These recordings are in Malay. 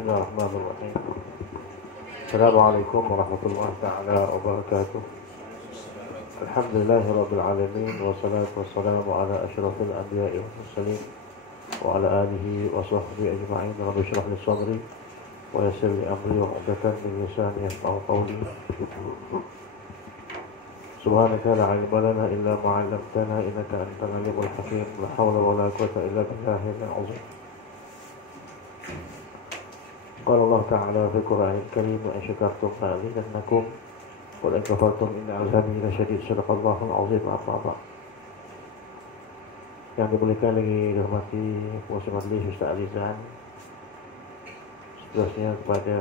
Bismillahirrahmanirrahim. Assalamualaikum warahmatullahi ta'ala wabarakatuh. Alhamdulillahirabbil alamin wassalatu wassalamu ala asyrafil anbiya'i wal mursalin wa ala alihi wa sahbihi ajma'in. Rabbi shrah li sadri wa yassir li amri wa 'uqdatam min lisani yafqahu qawli. Subhanaka la 'ilma lana illa ma 'allamtana innaka antal alimul hakim. La hawla wa la quwwata illa billahil 'azim. Qala Allah Ta'ala fi Qur'anil Karim wa in syakartum la azidannakum wa in kafartum inna 'azabi lasyadid. Shadaqallahul 'azim. Apa-apa yang dimuliakan lagi dihormati pengurusi majlis Ustaz Alizan, seterusnya kepada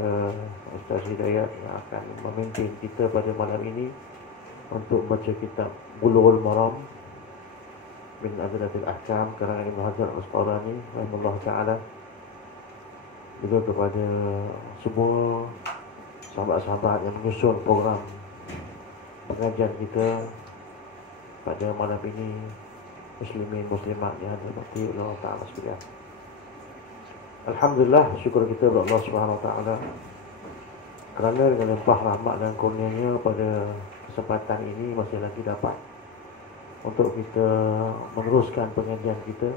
Ustaz Hidayat yang akan memimpin kita pada malam ini untuk baca kitab Bulughul Maram min Adlatil Ahkam karangan Ibnu Hajar Al-Asqalani rahimahullah ta'ala, juga kepada semua sahabat-sahabat yang menyusun program pengajian kita pada malam ini, muslimin muslimat yang dirahmati Allah Ta'ala sekalian. Alhamdulillah, syukur kita kepada Allah Subhanahu Wa Ta'ala kerana dengan limpah rahmat dan kurnianya pada kesempatan ini masih lagi dapat untuk kita meneruskan pengajian kita.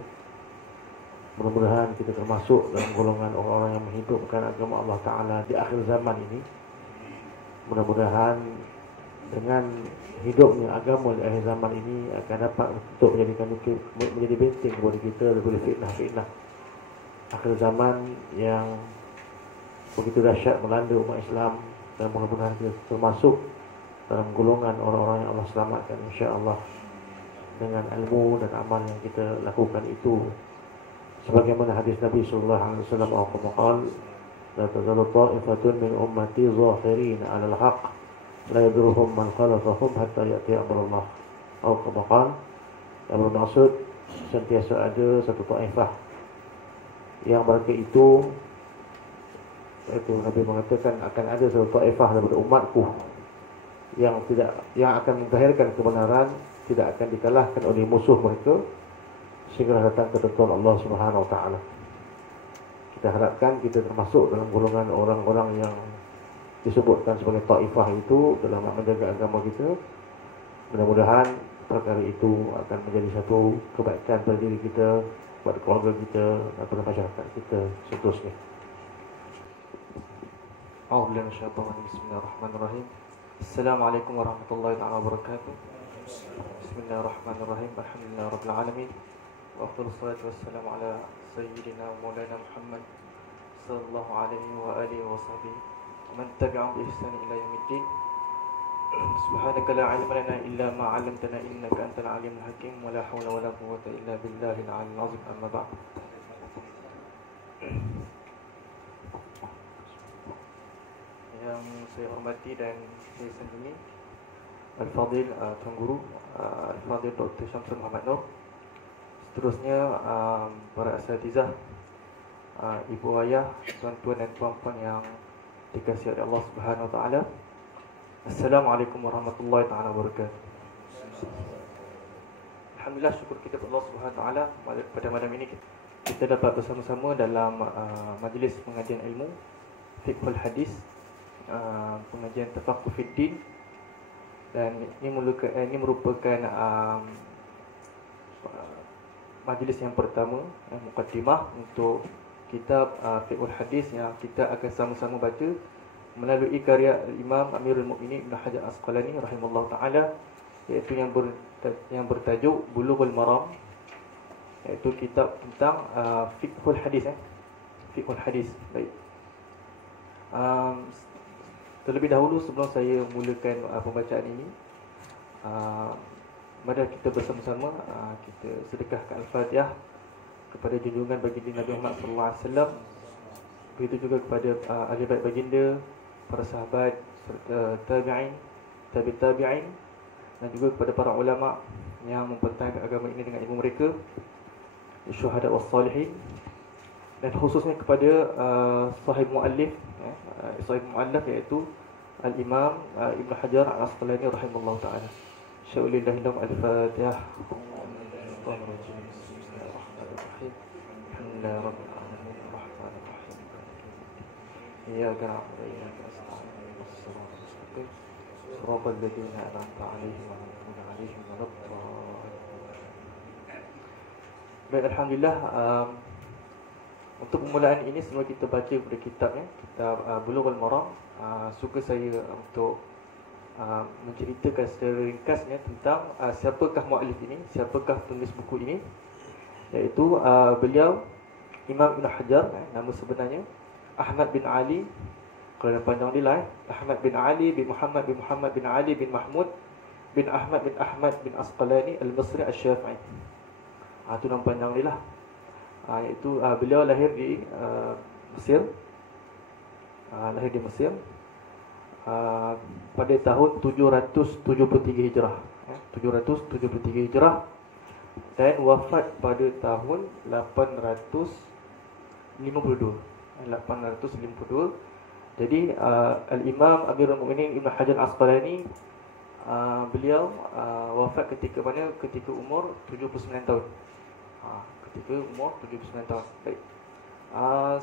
Mudah-mudahan kita termasuk dalam golongan orang-orang yang menghidupkan agama Allah Ta'ala di akhir zaman ini. Mudah-mudahan dengan hidupnya agama di akhir zaman ini akan dapat untuk menjadi benteng kepada kita daripada fitnah-fitnah akhir zaman yang begitu dahsyat melanda umat Islam. Dan mudah-mudahan kita termasuk dalam golongan orang-orang yang Allah selamatkan, insya-Allah, dengan ilmu dan amal yang kita lakukan itu. Sebagaimana hadis Nabi sallallahu alaihi wasallam qala la tazalu ta'ifatun min ummati zahirin 'ala al-haqq la yadurruhum man khalafahum hatta ya'ti amrullah. Atau kama yang bermaksud sentiasa ada satu taifah yang mereka itu Nabi mengatakan akan ada satu taifah daripada umatku yang akan mentahirkan kebenaran, tidak akan dikalahkan oleh musuh mereka sehingga datang ketentuan Allah Subhanahu Wa Ta'ala. Kita harapkan kita termasuk dalam golongan orang-orang yang disebutkan sebagai taifah itu dalam menjaga agama kita. Mudah-mudahan perkara itu akan menjadi satu kebaikan pada diri kita, pada keluarga kita dan pada masyarakat kita seterusnya. Bismillahirrahmanirrahim. Assalamualaikum warahmatullahi wabarakatuh. Bismillahirrahmanirrahim. Alhamdulillahirabbil alamin. وأفضل الصلاة والسلام على سيدنا ومولانا محمد صلى الله عليه وآله وصحبه ومن تبعهم بإحسان إلى يوم الدين. سبحانك لا علم لنا إلا ما علمتنا إنك أنت العليم الحكيم ولا حول ولا قوة إلا بالله العلي العظيم. أما بعد. Yang saya hormati dan saya sanjungi Al-Fadil Tuan Guru Al-Fadil Dr. Syamsul Muhammad Nur. Seterusnya para asatizah, ibu ayah, tuan-tuan dan puan-puan yang dikasihi oleh Allah Subhanahu Wa Taala. Assalamualaikum warahmatullahi taala wabarakatuh. Alhamdulillah, syukur kita kepada Allah Subhanahu Wa Taala pada malam ini kita dapat bersama-sama dalam majlis pengajian ilmu fiqhul hadis, pengajian tafaqquh fid din, dan ini merupakan majlis yang pertama, muqaddimah untuk kitab Fiqhul Hadis yang kita akan sama-sama baca melalui karya Imam Amirul Mukminin Ibnu Hajar Al-Asqalani rahimahullah ta'ala, iaitu yang bertajuk Bulughul Maram, iaitu kitab tentang Fiqhul Hadis. Fiqhul Hadis. Baik. Terlebih dahulu sebelum saya mulakan pembacaan ini, mari kita bersama-sama kita sedekahkan Al-Fatihah kepada junjungan baginda Nabi Muhammad sallallahu alaihi wasallam. Begitu juga kepada ahli bait baginda, para sahabat serta tabi'in dan juga kepada para ulama yang mempertahankan agama ini dengan ilmu mereka, syuhada was salihin, dan khususnya kepada sahib muallif iaitu Al-Imam Ibnu Hajar Al-Asqalani rahimahullah ta'ala. Sya'ulillahillam al-Fatihah. إياك نعبد وإياك نستعين اهدنا الصراط المستقيم صراط الذين أنعمت عليهم غير المغضوب عليهم ولا الضالين. Baik, Alhamdulillah. Untuk permulaan ini semua kita baca pada kitabnya, kitab Bulughul Maram. Suka saya untuk menceritakan secara ringkasnya tentang siapakah muallif ini, siapakah penulis buku ini, iaitu beliau Imam Ibn Hajar. Nama sebenarnya Ahmad bin Ali, kalau dalam panjang dia lah, Ahmad bin Ali bin Muhammad bin Muhammad bin Ali bin Mahmud bin Ahmad bin Asqalani Al-Basri Al-Syafi'i. Itu nama panjang dia lah. Iaitu beliau lahir di Mesir, lahir di Mesir pada tahun 773 Hijrah, 773 Hijrah, dan wafat pada tahun 852. Jadi Al-Imam Amirul Mukminin Ibn Hajar Al-Asqalani, beliau wafat ketika mana? Ketika umur 79 tahun. Ketika umur 79 tahun. Baik.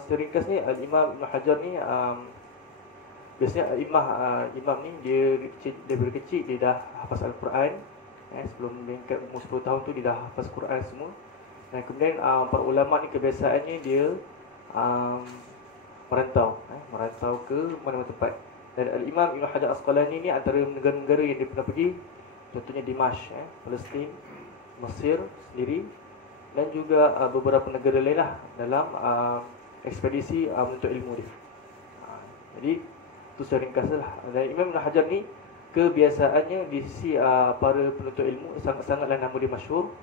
Seringkasnya Al-Imam Ibn Hajar ni biasanya imam ni dia dari kecil dia dah hafaz Al-Quran. Sebelum meningkat umur 10 tahun tu dia dah hafaz Quran semua. Dan kemudian para ulama ni kebiasaannya dia merantau ke mana-mana tempat. Dan Al-Imam Ibn Hajar Asqalani ni antara negara-negara yang dia pernah pergi, contohnya Dimash, Palestin, Mesir sendiri, dan juga beberapa negara lain lah dalam ekspedisi menuntut ilmu dia. Jadi itu secara ringkas lah. Dan Imam Ibn Hajar ni kebiasaannya di sisi para penuntut ilmu sangat-sangatlah nama dia masyhur,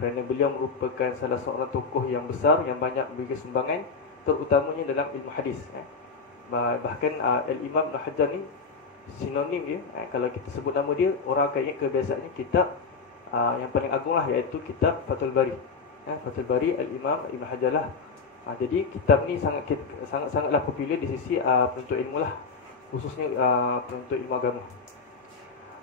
kerana beliau merupakan salah seorang tokoh yang besar yang banyak memberi sumbangan, terutamanya dalam ilmu hadis. Bahkan Al-Imam Ibn Hajar ni sinonim dia, kalau kita sebut nama dia, orang akan ingat kebiasaannya kitab yang paling agung lah, iaitu kitab Fathul Bari. Fathul Bari Al-Imam Ibn Hajar lah. Jadi kitab ni sangatlah popular di sisi penuntut ilmu lah, khususnya penuntut ilmu agama.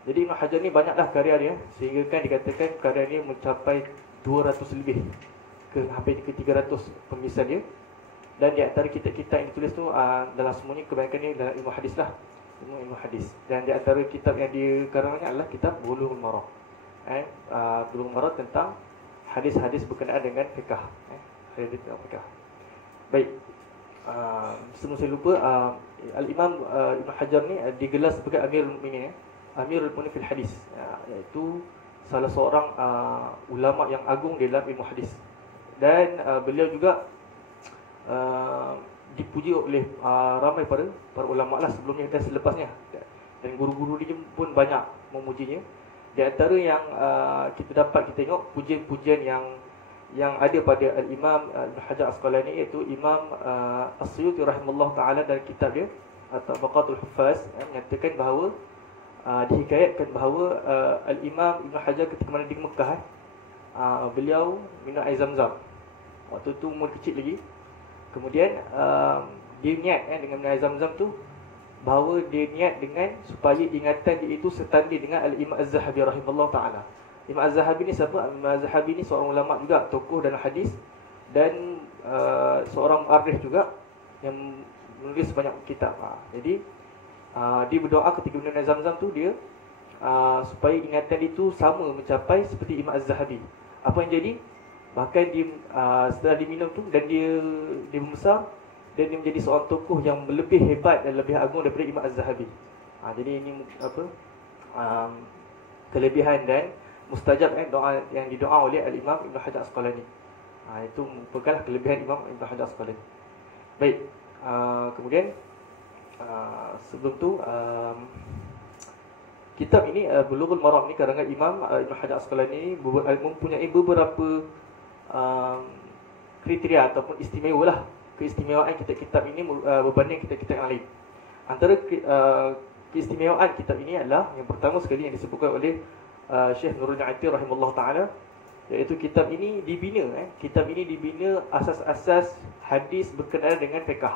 Jadi Ibn Hajar ni banyaklah karya dia, sehingga kan dikatakan karya dia mencapai 200 lebih hampir ke 300 penulisan dia. Dan di antara kitab-kitab yang ditulis tu dalam semuanya kebanyakan ni dalam ilmu hadis lah, ilmu hadis. Dan di antara kitab yang dikarangnya adalah kitab Bulughul Maram. Bulughul Maram tentang hadis-hadis berkenaan dengan fiqh. Hadis tentang fiqh. Baik. Sebelum saya lupa, Al-Imam Ibn Hajar ni digelar sebagai Amirul Mukminin, Amirul Mukminin fil Hadis, iaitu salah seorang ulama yang agung dalam ilmu hadis. Dan beliau juga dipuji oleh ramai para ulama lah sebelumnya dan selepasnya, dan guru-guru dia pun banyak memujinya. Di antara yang kita tengok pujian-pujian yang ada pada Al-Imam Ibn Hajar Asqalani, iaitu Imam As-Suyuti rahimahullah ta'ala dalam kitab dia Tabaqatul Huffaz, menyatakan bahawa dihikayatkan bahawa Al-Imam Ibn Hajar ketika mana di Mekah, beliau minum air Zam-Zam. Waktu tu umur kecil lagi. Kemudian dia niat dengan minum air Zam-Zam tu, bahawa dia niat dengan supaya ingatan dia itu setanding dengan Al-Imam Az-Zahabi rahimahullah ta'ala. Imam Az-Zahabi ni siapa? Imam Az-Zahabi ni seorang ulama juga, tokoh dalam hadis, dan seorang mu'arrikh juga yang menulis banyak kitab. Jadi dia berdoa ketika minum air Zam-Zam tu, dia supaya ingatan itu sama mencapai seperti Imam Az-Zahabi. Apa yang jadi? Bahkan dia setelah diminum tu, dan dia membesar, dan dia menjadi seorang tokoh yang lebih hebat dan lebih agung daripada Imam Az-Zahabi. Jadi ini kelebihan dan mustajab doa yang didoa oleh Al-Imam Ibn Hajar Asqalani. Itu merupakan kelebihan Imam Ibn Hajar Asqalani. Baik, kemudian sebelum tu kitab ini Bulughul Maram ni karangan Imam Ibn Hajar Asqalani mempunyai beberapa kriteria ataupun istimewa lah, keistimewaan kitab-kitab ini berbanding kitab-kitab yang lain. Antara keistimewaan kitab ini adalah yang pertama sekali yang disebutkan oleh Syekh Nuruddin Atir rahimahullah ta'ala, iaitu kitab ini dibina asas-asas hadis berkenaan dengan fiqh.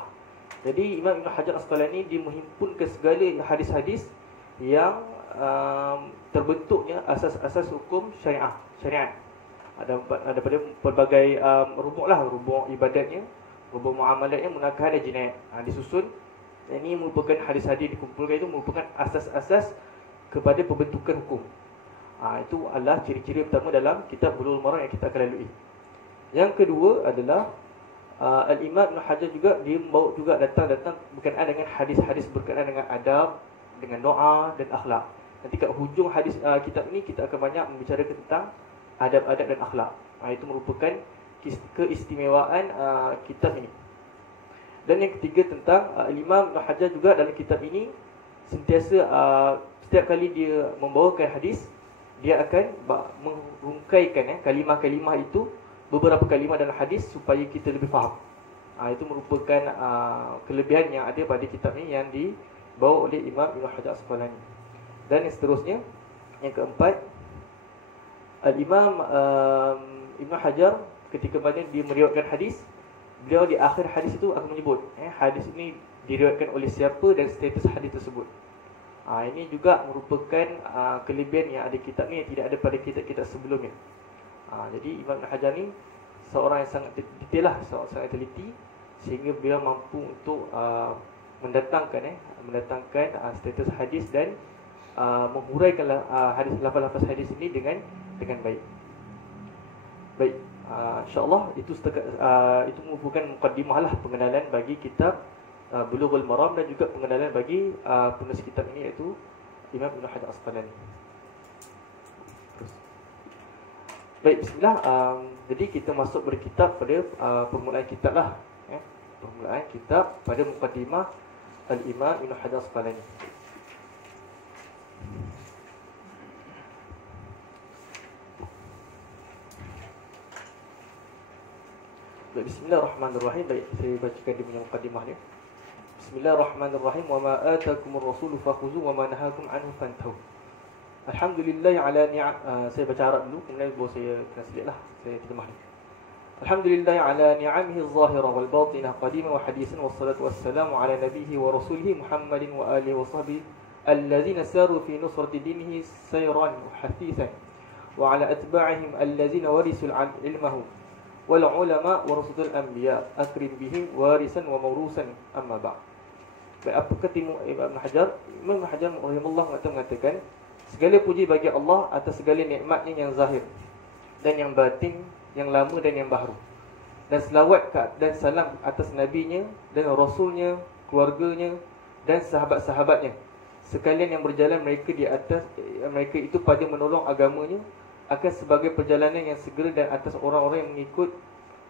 Jadi Imam Ibn Hajar Asqalani dia menghimpunkan segala hadis-hadis yang terbentuknya asas-asas hukum syariat. Ada pada pelbagai rubuk ibadatnya, Hubung muamalatnya munakahat dan jinayat. Disusun. Ini merupakan hadis-hadis dikumpulkan itu merupakan asas-asas kepada pembentukan hukum. Itu adalah ciri-ciri pertama dalam kitab Bulughul Maram yang kita akan lalui. Yang kedua adalah Al-Imam Ibn Hajar juga dia membawa juga datang berkenaan dengan hadis-hadis berkenaan dengan adab, dengan doa dan akhlak. Nanti kat hujung hadis kitab ini kita akan banyak membicarakan tentang adab-adab dan akhlak. Itu merupakan keistimewaan kitab ini. Dan yang ketiga tentang Imam Ibn Hajar juga dalam kitab ini sentiasa setiap kali dia membawakan hadis, dia akan merungkaikan kalimah-kalimah itu, beberapa kalimah dalam hadis supaya kita lebih faham. Itu merupakan kelebihan yang ada pada kitab ini yang dibawa oleh Imam Ibn Hajar Asqalani. Dan yang seterusnya, yang keempat, Al-Imam Ibn Hajar ketika mana dia meriwayatkan hadis, beliau di akhir hadis itu akan menyebut hadis ini diriwayatkan oleh siapa dan status hadis tersebut. Ini juga merupakan kelebihan yang ada kitab ni yang tidak ada pada kitab-kitab sebelumnya. Jadi Imam Ibn Hajar ni seorang yang sangat detail lah, sangat teliti, sehingga beliau mampu untuk mendatangkan status hadis dan menghuraikan hadis, lafaz-lafaz hadis ini dengan baik. Baik, insya-Allah itu merupakan mukaddimah lah, pengenalan bagi kitab Bulughul Maram dan juga pengenalan bagi penulis kitab ini iaitu Imam Ibn Hajar Asqalani. Baik, bismillah. Jadi kita masuk berkitab pada permulaan kitab lah. Permulaan kitab pada mukaddimah Al-Imam Ibn Hajar Asqalani. Baik, bismillahirrahmanirrahim. Baik, saya bacakan dia punya mukaddimah dia. Bismillahirrahmanirrahim. Wa ma atakumur rasulu fakhuzu wa ma nahakum anhu fantahu. Alhamdulillah ala ni'am. Saya baca Arab dulu, kemudian baru saya translate lah. Saya terjemah dia. Alhamdulillah ala ni'amihi az-zahira wal batinah qadiman wa hadisan, wassalatu wassalamu ala nabiyhi wa rasulihi Muhammadin wa alihi wa sahbihi allazina saru fi nusrati dinihi sayran hatithan wa ala atba'ihim allazina warisul ilmahu wal ulama warasatul anbiya akrim bihim warisan wa mawrusan amma ba'd. Baik, apa kata Ibn Hajar? Imam Ibn Hajar rahimahullah mengatakan, segala puji bagi Allah atas segala nikmatnya yang zahir dan yang batin, yang lama dan yang baharu. Dan selawat dan salam atas nabinya dan rasulnya, keluarganya dan sahabat-sahabatnya, sekalian yang berjalan mereka di atas mereka itu pada menolong agamanya, akan sebagai perjalanan yang segera dan atas orang-orang yang mengikut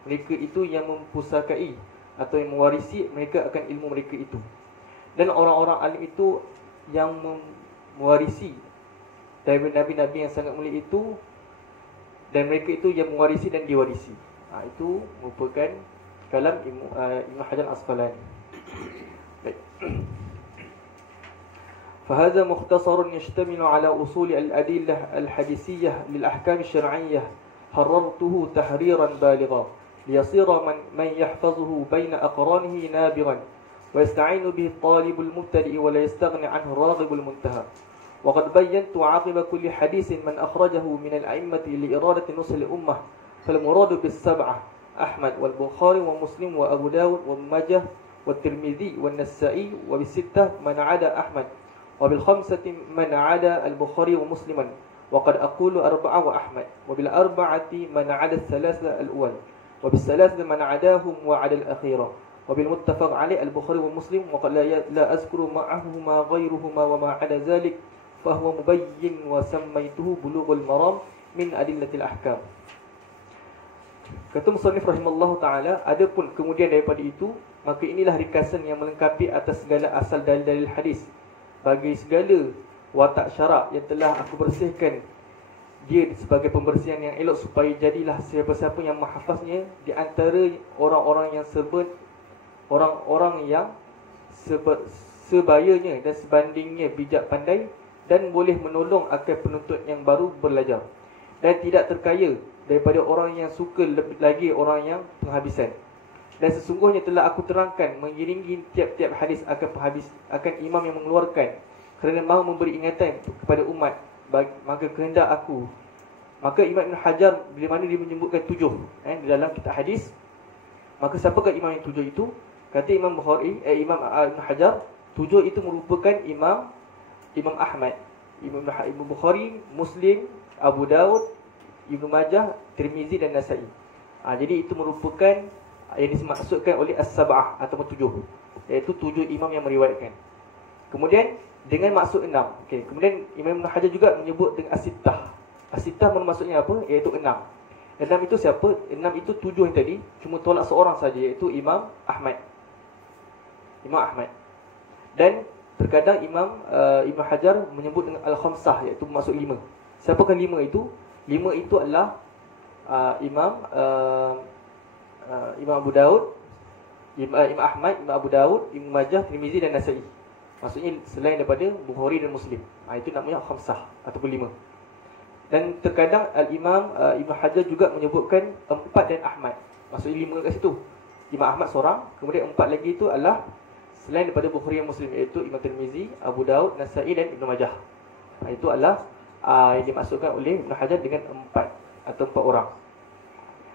mereka itu, yang mempusakai atau yang mewarisi mereka akan ilmu mereka itu, dan orang-orang alim itu yang mewarisi dari nabi-nabi yang sangat mulia itu, dan mereka itu yang mewarisi dan diwarisi. Itu merupakan kalam Ibn Hajar Asqalani. Baik. فهذا مختصر يشتمل على أصول الأدلة الحديثية للأحكام الشرعية حررته تحريرا بالغا ليصير من يحفظه بين أقرانه نابغا ويستعين به الطالب المبتدئ ولا يستغني عنه الراغب المنتهى. وقد بينت عاقب كل حديث من أخرجه من الأئمة لإرادة نصح الأمة، فالمراد بالسبعة أحمد والبخاري ومسلم وأبو داود وابن ماجه والترمذي والنسائي، وبالستة من عدا أحمد، وبالخمسة من عدا البخاري ومسلما، وقد أقول أربعة وأحمد، وبالأربعة من عدا الثلاثة الأول، وبالثلاثة من عداهم وعدا الأخيرة، وبالمتفق عليه البخاري ومسلم، وقد لا أذكر معهما غيرهما، وما عدا ذلك فهو مبين وسميته بلوغ المرام من أدلة الأحكام. Kata musannif rahimallahu ta'ala, adapun kemudian daripada itu, maka inilah ringkasan yang melengkapi atas segala asal dalil-dalil hadis, bagi segala watak syarak yang telah aku bersihkan dia sebagai pembersihan yang elok, supaya jadilah siapa-siapa yang menghafaznya di antara orang-orang yang sebayanya dan sebandingnya bijak pandai, dan boleh menolong akan penuntut yang baru belajar, dan tidak terkaya daripada orang yang suka lebih lagi orang yang penghabisan. Dan sesungguhnya telah aku terangkan mengiringi tiap-tiap hadis akan imam yang mengeluarkan, kerana mahu memberi ingatan kepada umat. Maka kehendak aku, maka Imam Ibn Hajar bila mana dia menyebutkan 7 di dalam kitab hadis, Maka siapakah imam yang 7 itu? Kata Imam Bukhari, Imam Ibn Hajar, 7 itu merupakan Imam Ahmad, Imam Bukhari, Muslim, Abu Daud, Ibnu Majah, Tirmizi dan Nasa'i. Jadi itu merupakan yang dimaksudkan oleh As-Sab'ah ataupun 7, iaitu 7 imam yang meriwayatkan. Kemudian dengan maksud 6. Okey, kemudian Imam Ibn Hajar juga menyebut dengan As-Sittah. As-Sittah maksudnya apa? Iaitu 6. 6 itu siapa? 6 itu 7 yang tadi, cuma tolak seorang saja, iaitu Imam Ahmad. Dan terkadang Ibn Hajar menyebut dengan Al-Khamsah, iaitu maksud 5. Siapakah 5 itu? 5 itu adalah Imam Abu Daud, Imam Ahmad, Imam Abu Daud, Ibn Majah, Tirmizi dan Nasa'i. Maksudnya selain daripada Bukhari dan Muslim. Itu namanya Khamsah ataupun 5. Dan terkadang Al-Imam Ibn Hajar juga menyebutkan 4 dan Ahmad. Maksudnya 5 kat situ. Imam Ahmad seorang, kemudian 4 lagi itu adalah selain daripada Bukhari dan Muslim, iaitu Imam Tirmizi, Abu Daud, Nasa'i dan Ibn Majah. Itu adalah yang dimaksudkan oleh Ibn Hajar dengan 4 atau 4 orang.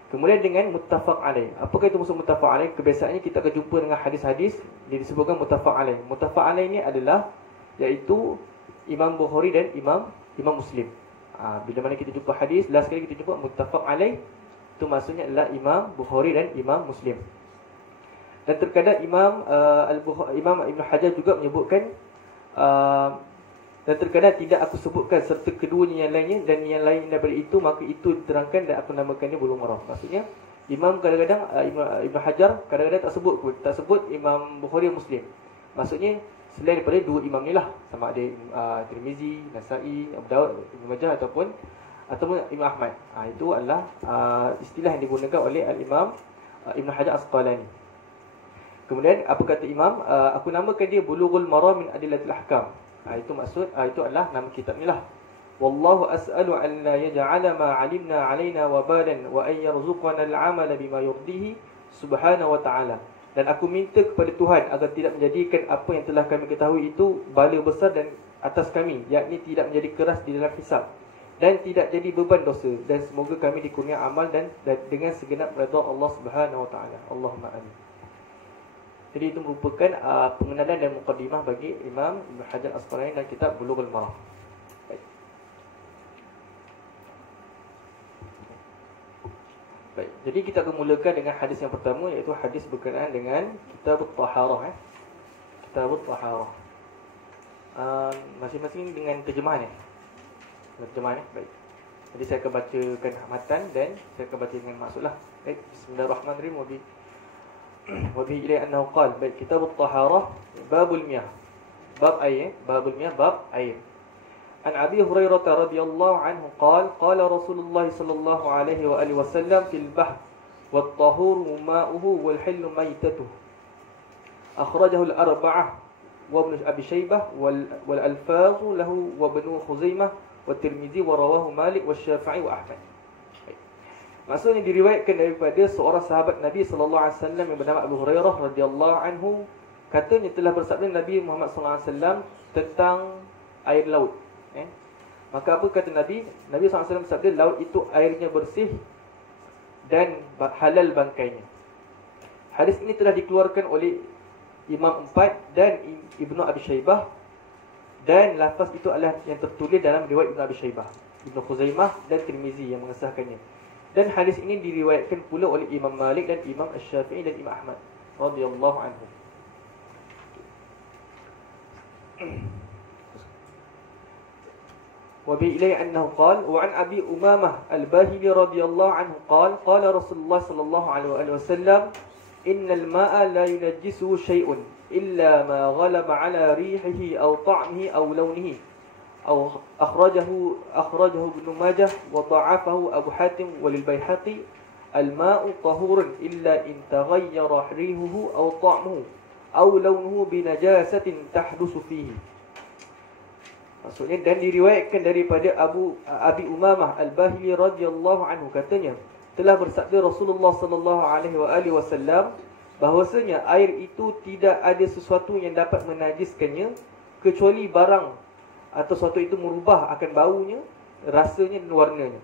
Kemudian dengan muttafaq alaih. Apakah itu maksud muttafaq alaih? Kebiasaannya kita akan jumpa dengan hadis-hadis dia disebutkan muttafaq alaih. Muttafaq alaih ini adalah iaitu Imam Bukhari dan Imam Muslim. Bila mana kita jumpa hadis, last kali kita jumpa muttafaq alaih, itu maksudnya adalah Imam Bukhari dan Imam Muslim. Dan terkadang Imam Ibn Hajar juga menyebutkan dan terkadang tidak aku sebutkan serta keduanya yang lainnya, dan yang lain daripada itu maka itu diterangkan dan aku namakannya bulughul maram. Maksudnya Imam kadang-kadang Ibn Hajar kadang-kadang tak sebut Imam Bukhari dan Muslim. Maksudnya selain daripada 2 imam ni lah, sama ada Tirmizi, Nasa'i, Abu Daud, Ibn Majah ataupun Imam Ahmad. Itu adalah istilah yang digunakan oleh Al-Imam Ibn Hajar Asqalani. Kemudian apa kata Imam? Aku namakan dia Bulughul Maram min Adillatil Ahkam. Itu maksud, itu adalah nama kitab ni lah. Wallahu as'alu an la yaj'ala ma 'alimna 'alaina wabalan wa an yarzuqana al-'amala bima yurdihi subhanahu wa ta'ala. Dan aku minta kepada Tuhan agar tidak menjadikan apa yang telah kami ketahui itu bala besar dan atas kami, yakni tidak menjadi keras di dalam hisab dan tidak jadi beban dosa, dan semoga kami dikurniai amal dan dengan segenap redha Allah Subhanahu wa taala. Allahumma amin. Jadi itu merupakan pengenalan dan muqaddimah bagi Imam Ibn Hajar Asqalani dan kitab Bulughul Maram. Baik. Jadi kita akan mulakan dengan hadis yang pertama, iaitu hadis berkenaan dengan Kitab At-Taharah. Kitab At-Taharah. Masing-masing dengan terjemahan ya. Terjemahan ya. Baik. Jadi saya akan bacakan matan dan saya akan baca dengan maksudlah. Baik. Bismillahirrahmanirrahim. Wabihi ilai annahu qala. Baik. Kitab At-Taharah, babul miyah. Bab air, babul miyah, bab air. An Abi Hurairah radhiyallahu anhu qala qala Rasulullah sallallahu alaihi wa alihi wasallam fil bahr wat tahuru ma'uhu wal hillu maytatuhu. Akhrajahu al-arba'ah wa Ibn Abi Shaybah wal alfaz lahu wa Ibn Khuzaimah wa Tirmizi wa rawahu Malik wa Syafi'i wa Ahmad. Maksudnya diriwayatkan daripada seorang sahabat Nabi sallallahu alaihi wasallam yang bernama Abu Hurairah radhiyallahu anhu, katanya telah bersabda Nabi Muhammad sallallahu alaihi wasallam tentang air laut. Maka apa kata Nabi? Nabi SAW bersabda, laut itu airnya bersih dan halal bangkainya. Hadis ini telah dikeluarkan oleh Imam 4 dan Ibnu Abi Shaybah, dan lafaz itu adalah yang tertulis dalam riwayat Ibnu Abi Shaybah, Ibnu Khuzaimah dan Tirmizi yang mengesahkannya. Dan hadis ini diriwayatkan pula oleh Imam Malik dan Imam Asy-Syafi'i dan Imam Ahmad radhiyallahu anhum. وبه إليه أنه قال وعن أبي أمامة الباهلي رضي الله عنه قال قال رسول الله صلى الله عليه وسلم إن الماء لا ينجسه شيء إلا ما غلب على ريحه أو طعمه أو لونه أو أخرجه ابن ماجه وضعفه أبو حاتم وللبيهقي الماء طهور إلا إن تغير ريحه أو طعمه أو لونه بنجاسة تحدث فيه. Maksudnya, dan diriwayatkan daripada Abi Umamah Al-Bahili radhiyallahu anhu, katanya telah bersabda Rasulullah sallallahu alaihi wasallam bahwasanya air itu tidak ada sesuatu yang dapat menajiskannya kecuali barang atau sesuatu itu merubah akan baunya, rasanya dan warnanya.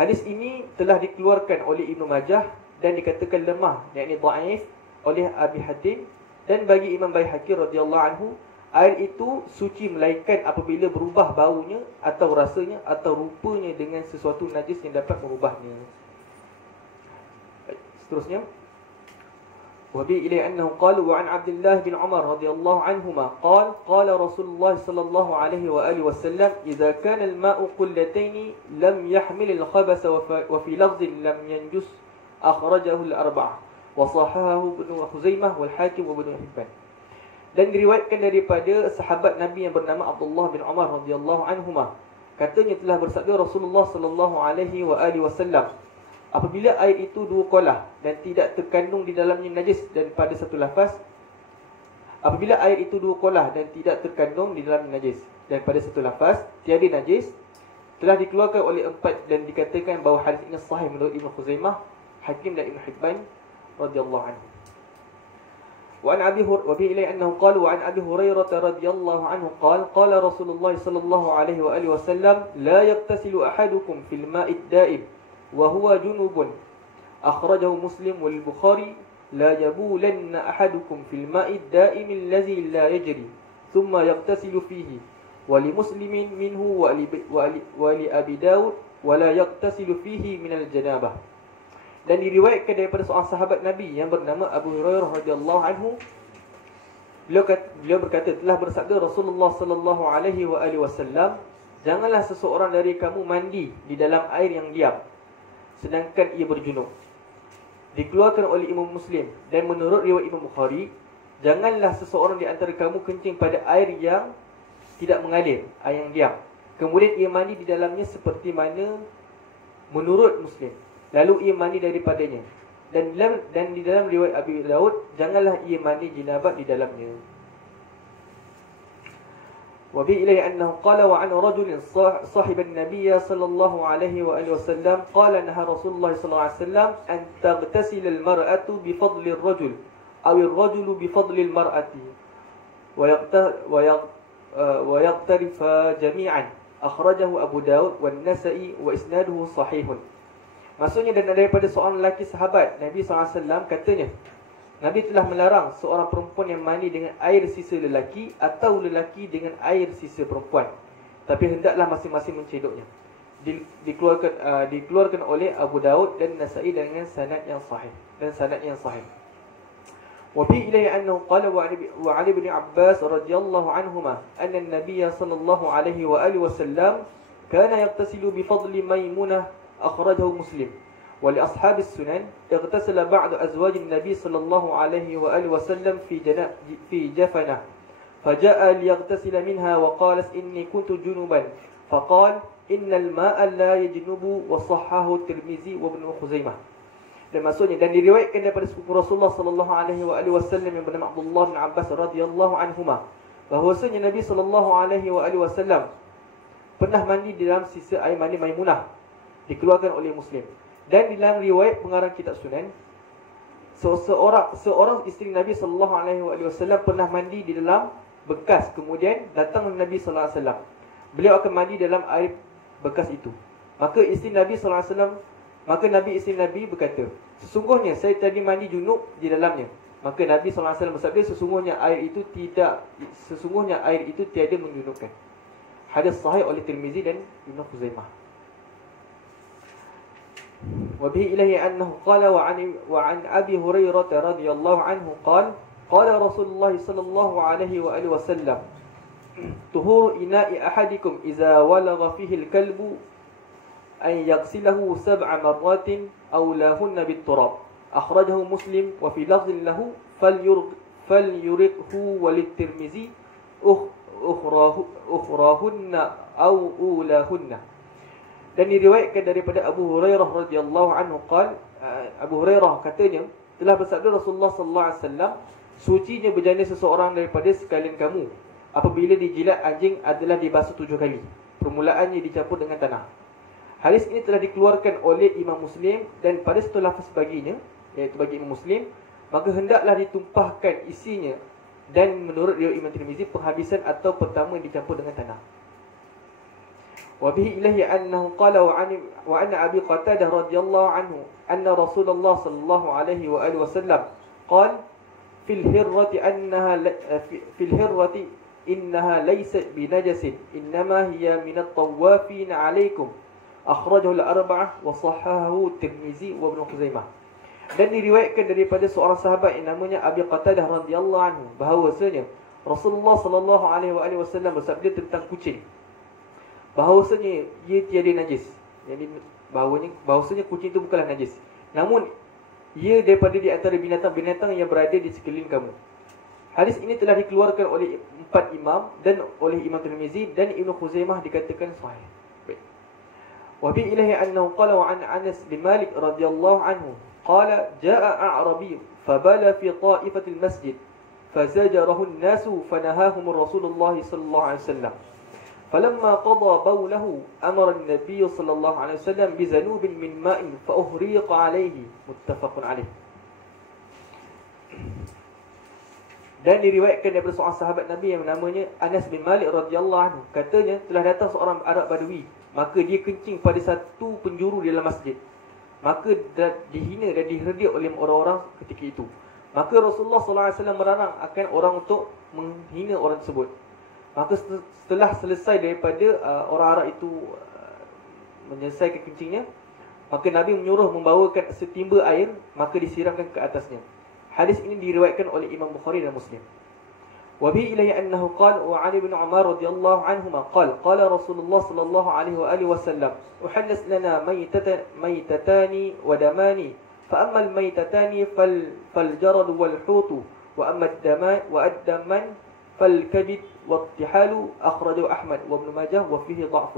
Hadis ini telah dikeluarkan oleh Ibnu Majah dan dikatakan lemah, yakni dhaif oleh Abi Hatim. Dan bagi Imam Baihaqi radhiyallahu anhu, air itu suci melainkan apabila berubah baunya atau rasanya atau rupanya dengan sesuatu najis yang dapat merubahnya. Seterusnya, wabi ilai annahu qala wa an Abdullah bin Umar radhiyallahu anhuma qala Rasulullah sallallahu alaihi wa alihi wasallam idza kana al-ma'u qullatayn lam yahmil al-khabasa wa fi lafdhin lam yanjus akhrajahu al-arba'ah wa sahahahu Ibnu Khuzaimah wal Hakim wa Ibnu Hibban. Dan diriwayatkan daripada sahabat Nabi yang bernama Abdullah bin Umar radhiyallahu anhuma, katanya telah bersabda Rasulullah sallallahu alaihi wa alihi wasallam, apabila air itu dua kolah dan tidak terkandung di dalamnya najis, dan pada satu lafaz, apabila air itu dua kolah dan tidak terkandung di dalamnya najis, dan pada satu lafaz tiada najis, telah dikeluarkan oleh empat, dan dikatakan bahawa hadis ini sahih menurut Ibnu Khuzaimah, Hakim dan Ibnu Hibban radhiyallahu anhu. وعن أبي وفي إليه أنه قال وعن أبي هريرة رضي الله عنه قال رسول الله صلى الله عليه وآله وسلم لا يغتسل أحدكم في الماء الدائم وهو جنوب أخرجه مسلم والبخاري لا يبولن أحدكم في الماء الدائم الذي لا يجري ثم يغتسل فيه ولمسلم منه ولأبي داود ولا يغتسل فيه من الجنابة. Dan diriwayatkan daripada seorang sahabat Nabi yang bernama Abu Hurairah radhiyallahu anhu, beliau berkata, telah bersabda Rasulullah sallallahu alaihi wa alihi wasallam, janganlah seseorang dari kamu mandi di dalam air yang diam sedangkan ia berjunub. Dikeluarkan oleh Imam Muslim, dan menurut riwayat Imam Bukhari, janganlah seseorang di antara kamu kencing pada air yang tidak mengalir, air yang diam, kemudian ia mandi di dalamnya seperti mana menurut Muslim, lalu ia mandi daripadanya. Dan di dalam riwayat Abi Daud, janganlah ia mandi jinabat di dalamnya. Wa bi ilai annahu qala wa an rajulin sahib an-nabiy sallallahu alaihi wa alihi wasallam qala naha Rasulullah sallallahu alaihi wasallam an taghtasil al-mar'atu bi fadli ar-rajul aw ar-rajulu bi fadli al-mar'ati wa yaqtarifa jami'an. Akhrajahu Abu Daud wan Nasa'i wa isnaduhu sahihun. Maksudnya, dan daripada seorang lelaki sahabat Nabi SAW, katanya Nabi telah melarang seorang perempuan yang mandi dengan air sisa lelaki atau lelaki dengan air sisa perempuan, tapi hendaklah masing-masing mencedoknya. Dikeluarkan oleh Abu Daud dan Nasa'i dengan sanad yang sahih. Wa fi ilayhi annahu qala wa Ali bin Abbas radhiyallahu anhuma anna an-nabiy sallallahu alaihi wa alihi wasallam kana yaghtasilu bi fadli Maimunah. أخرجه مسلم ولأصحاب السنن اغتسل بعض أزواج النبي صلى الله عليه وآله وسلم في جفنة فجاء ليغتسل منها وقالت إني كنت جنوبا فقال إن الماء لا يجنب وصححه الترمذي وابن خزيمة. Dan maksudnya, dan diriwayatkan daripada sepupu Rasulullah sallallahu alaihi wasallam yang bernama Abdullah bin Abbas radhiyallahu anhuma, bahwasanya Nabi sallallahu alaihi wasallam pernah mandi dalam sisa air mandi Maimunah, dikeluarkan oleh Muslim. Dan di dalam riwayat pengarang kitab Sunan, seorang isteri Nabi sallallahu alaihi wasallam pernah mandi di dalam bekas, kemudian datang Nabi sallallahu alaihi wasallam, beliau akan mandi dalam air bekas itu. Maka isteri Nabi sallallahu alaihi wasallam, isteri Nabi berkata, sesungguhnya saya tadi mandi junub di dalamnya. Maka Nabi sallallahu alaihi wasallam bersabda, sesungguhnya air itu tiada menjunubkan. Hadis sahih oleh Tirmizi dan Ibnu Khuzaimah. وبه إليه أنه قال وعن أبي هريرة رضي الله عنه قال رسول الله صلى الله عليه وآله وسلم طهور إناء أحدكم إذا ولغ فيه الكلب أن يغسله 7 مرات أو لاهن بالتراب. أخرجه مسلم وفي لفظ له فليرقه وللترمذي أخراهن أو أولاهن. Dan diriwayatkan daripada Abu Hurairah radhiyallahu anhu Abu Hurairah katanya, telah bersabda Rasulullah sallallahu alaihi wasallam, sucinya berjana seseorang daripada sekalian kamu apabila dijilat anjing adalah dibasuh 7 kali, permulaannya dicampur dengan tanah. Hadis ini telah dikeluarkan oleh Imam Muslim, dan pada satu lafaz baginya, iaitu bagi Imam Muslim, maka hendaklah ditumpahkan isinya, dan menurut riwayat Imam Tirmizi, penghabisan atau pertama dicampur dengan tanah. وبه إليه أنه قال وعن أبي قتادة رضي الله عنه أن رسول الله صلى الله عليه وآله وسلم قال في الهرة إنها ليست بنجس إنما هي من الطوافين عليكم أخرجه الأربعة وصححه الترمذي وابن خزيمة. Dan diriwayatkan daripada seorang sahabat yang namanya Abi Qatadah radhiyallahu anhu bahawasanya Rasulullah sallallahu alaihi wasallam bersabda tentang kucing, bahawasanya ia tiada najis. Jadi bahawasanya kucing itu bukanlah najis, namun ia daripada di antara binatang-binatang yang berada di sekeliling kamu. Hadis ini telah dikeluarkan oleh 4 imam dan oleh Imam Tirmizi, dan Ibnu Khuzaimah dikatakan sahih. Baik. Wa bi ilahi annahu qala wa an Anas bin Malik radhiyallahu anhu qala jaa a'rabi fabala fi ta'ifatil masjid fazajarahu an-nasu fanahahum Rasulullah sallallahu alaihi wasallam. فلما قضى بوله أمر النبي صلى الله عليه وسلم بذنوب من ماء فأهريق عليه متفق عليه. Dan diriwayatkan daripada seorang sahabat Nabi yang namanya Anas bin Malik radhiyallahu anhu, katanya telah datang seorang Arab Badui, maka dia kencing pada satu penjuru di dalam masjid, maka dihina dan diherdik oleh orang-orang ketika itu. Maka Rasulullah sallallahu alaihi wasallam melarang akan orang untuk menghina orang tersebut. Maka setelah selesai daripada orang Arab itu menyelesaikan kencingnya, maka Nabi menyuruh membawakan setimba air, maka disiramkan ke atasnya. Hadis ini diriwayatkan oleh Imam Bukhari dan Muslim. Wa bi ilahi annahu qala wa Ali bin Umar radhiyallahu anhuma qala Rasulullah sallallahu alaihi wasallam uhallis lana maytatani wa damani fa amma al maytatani fal jarad wal hut wa amma ad-daman فالكبد والطحال أخرجه أحمد وابن ماجه وفيه ضعف.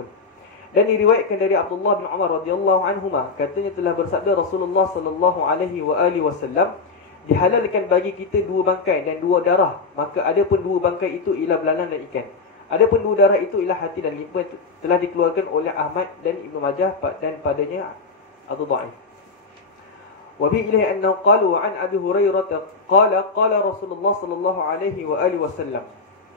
Dan diriwayatkan dari Abdullah bin Umar radhiyallahu anhuma, katanya telah bersabda Rasulullah sallallahu alaihi wasallam, dihalalkan bagi kita 2 bangkai dan 2 darah, maka adapun 2 bangkai itu ialah belalang dan ikan, adapun 2 darah itu ialah hati dan limpa, telah dikeluarkan oleh Ahmad dan Ibnu Majah, dan padanya ad-dhaif. وبه إليه أنه قال وعن أبي هريرة قال رسول الله صلى الله عليه وآله وسلم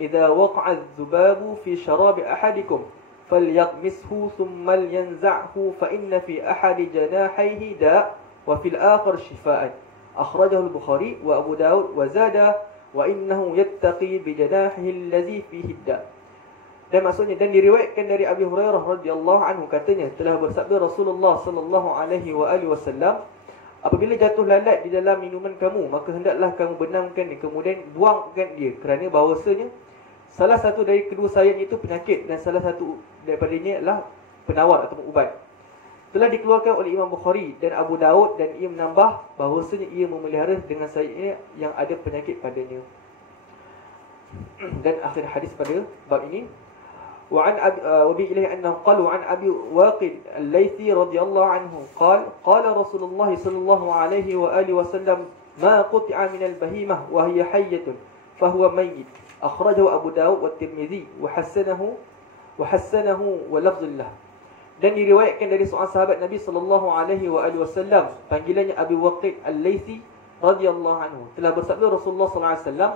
إذا وقع الذباب في شراب أحدكم فليغمسه ثم لينزعه فإن في أحد جناحيه داء وفي الآخر شفاء أخرجه البخاري وأبو داود وزاد وإنه يتقي بجناحه الذي فيه الداء. Dan maksudnya, dan diriwayatkan dari Abi Hurairah radhiyallahu anhu, katanya telah bersabda Rasulullah sallallahu alaihi wasallam, apabila jatuh lalat di dalam minuman kamu, maka hendaklah kamu benamkan dia, kemudian buangkan dia, kerana bahawasanya salah satu dari kedua sayap itu penyakit dan salah satu daripadanya adalah penawar atau ubat. Telah dikeluarkan oleh Imam Bukhari dan Abu Daud, dan ia menambah bahawasanya ia memelihara dengan sayapnya yang ada penyakit padanya. Dan akhir hadis pada bab ini, وعن وبه إليه أنه قال وعن أبي واقد الليثي رضي الله عنه قال رسول الله صلى الله عليه وآله وسلم ما قطع من البهيمة وهي حية فهو ميت أخرجه أبو داود والترمذي وحسنه ولفظ له. Dan diriwayatkan dari seorang sahabat Nabi sallallahu alaihi wasallam, panggilannya Abi Waqid Al-Laitsi radhiyallahu anhu, telah bersabda Rasulullah sallallahu alaihi wasallam,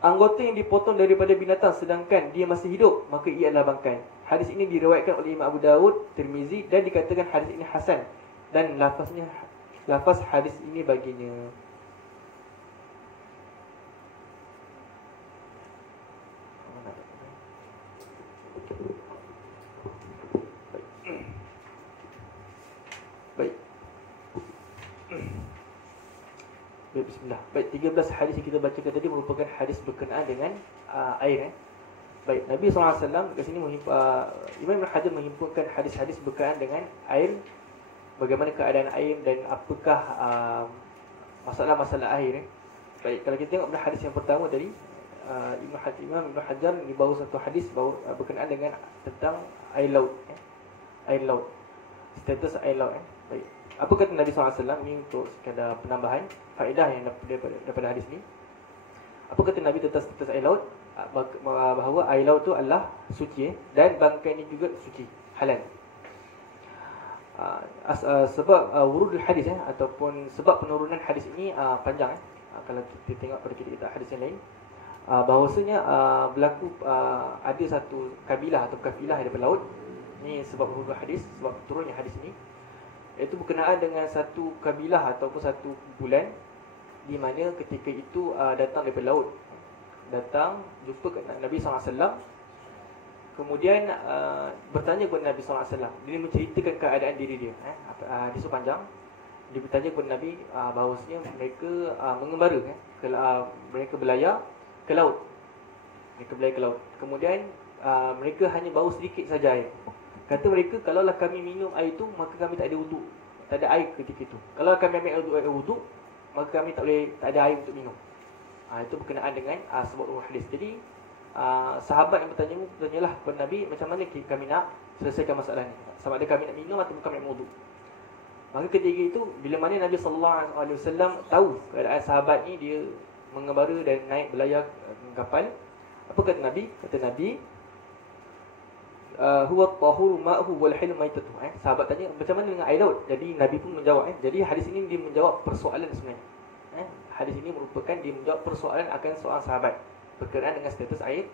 anggota yang dipotong daripada binatang sedangkan dia masih hidup, maka ia adalah bangkai. Hadis ini diriwayatkan oleh Imam Abu Daud, Tirmizi, dan dikatakan hadis ini hasan, dan lafaz hadis ini baginya. Baik. Baik, bismillah. Baik, 13 hadis yang kita bacakan tadi merupakan hadis berkenaan dengan air. Baik, Nabi SAW kat sini Imam Ibn Hajar menghimpunkan hadis-hadis berkenaan dengan air, bagaimana keadaan air dan apakah masalah-masalah air. Baik, kalau kita tengok pada hadis yang pertama tadi, Imam Ibn Hajar dibawa satu hadis berkenaan dengan tentang air laut. Air laut, status air laut. Baik, apa kata Nabi SAW ini untuk sekadar penambahan faedah yang daripada hadis ni. Apa kata Nabi tentang status air laut? Bahawa air laut tu adalah suci, dan bangkai ni juga suci, halal. Sebab wurudul hadis ataupun sebab penurunan hadis ini panjang. Kalau kita tengok pada kita hadis yang lain, bahawasanya berlaku ada satu kabilah atau kafilah daripada laut Ini sebab hadis, sebab turunnya hadis ini, iaitu berkenaan dengan satu kabilah ataupun satu kumpulan di mana ketika itu datang daripada laut, datang jumpa Nabi SAW, kemudian bertanya kepada Nabi SAW. Dia menceritakan keadaan diri dia. Hadis panjang. Dia bertanya kepada Nabi bahawasanya mereka mengembara, mereka berlayar ke laut. Kemudian mereka hanya bau sedikit saja air. Kata mereka, kalaulah kami minum air itu, maka kami tak ada wuduk, tak ada air ketika itu. Kalau kami ambil air wuduk, maka kami tak ada air untuk minum. Itu berkenaan dengan sebab hadis. Jadi sahabat yang bertanyalah kepada Nabi, macam mana kami nak selesaikan masalah ni, sama ada kami nak minum atau kami nak wuduk. Maka ketika itu, bila mana Nabi SAW tahu keadaan sahabat ni, dia mengembara dan naik berlayar kapal, apa kata Nabi? Kata Nabi, huwa tahuru ma'hu wal hilm maitatuh. Sahabat tanya, macam mana dengan air laut? Jadi Nabi pun menjawab. Jadi hadis ini dia menjawab persoalan sebenarnya. Hadis ini merupakan dia menjawab persoalan akan seorang sahabat berkenaan dengan status air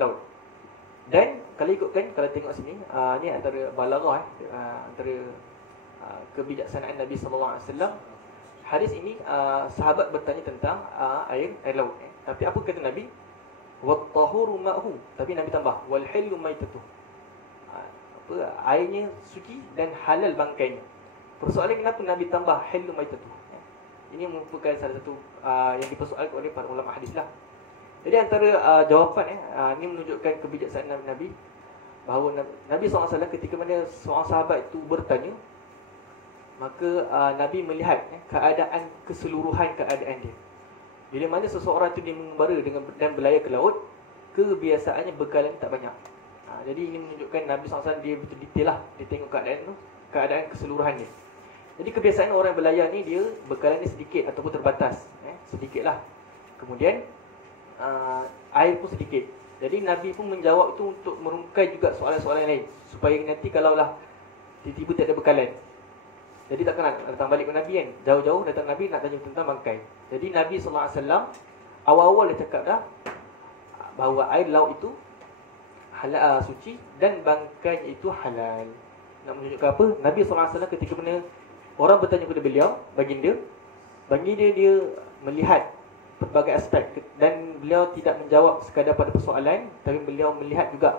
laut. Dan kalau ikutkan, kalau tengok sini, ni antara balaghah, antara kebijaksanaan Nabi SAW. Hadis ini sahabat bertanya tentang air laut. Tapi apa kata Nabi? Wat tahuru ma'hu. Tapi Nabi tambah wal hillu maitatuh. Airnya suci dan halal bangkainya. Persoalan kenapa Nabi tambah hillu maitatuh? Ini merupakan salah satu yang dipersoalkan oleh para ulama hadis lah. Jadi antara jawapan ini menunjukkan kebijaksanaan Nabi, bahawa Nabi SAW ketika mana seorang sahabat itu bertanya, maka Nabi melihat keadaan keseluruhan keadaan dia. Bila mana seseorang itu dia mengembara dan berlayar ke laut, kebiasaannya bekalan tak banyak. Jadi ini menunjukkan Nabi SAW dia betul detail lah, dia tengok keadaan keseluruhan dia. Jadi kebiasaan orang berlayar ni, dia bekalan ni sedikit ataupun terbatas, sedikit lah. Kemudian air pun sedikit. Jadi Nabi pun menjawab itu untuk merungkai juga soalan-soalan lain, supaya nanti kalaulah tiba-tiba tak ada bekalan, jadi takkan nak datang balik ke Nabi kan. Jauh-jauh datang Nabi nak tanya tentang bangkai. Jadi Nabi SAW awal-awal dia cakap dah bahawa air laut itu halal, suci, dan bangkai itu halal. Nak menunjukkan apa? Nabi SAW ketika mana orang bertanya kepada beliau, baginda dia melihat pelbagai aspek, dan beliau tidak menjawab sekadar pada persoalan, tapi beliau melihat juga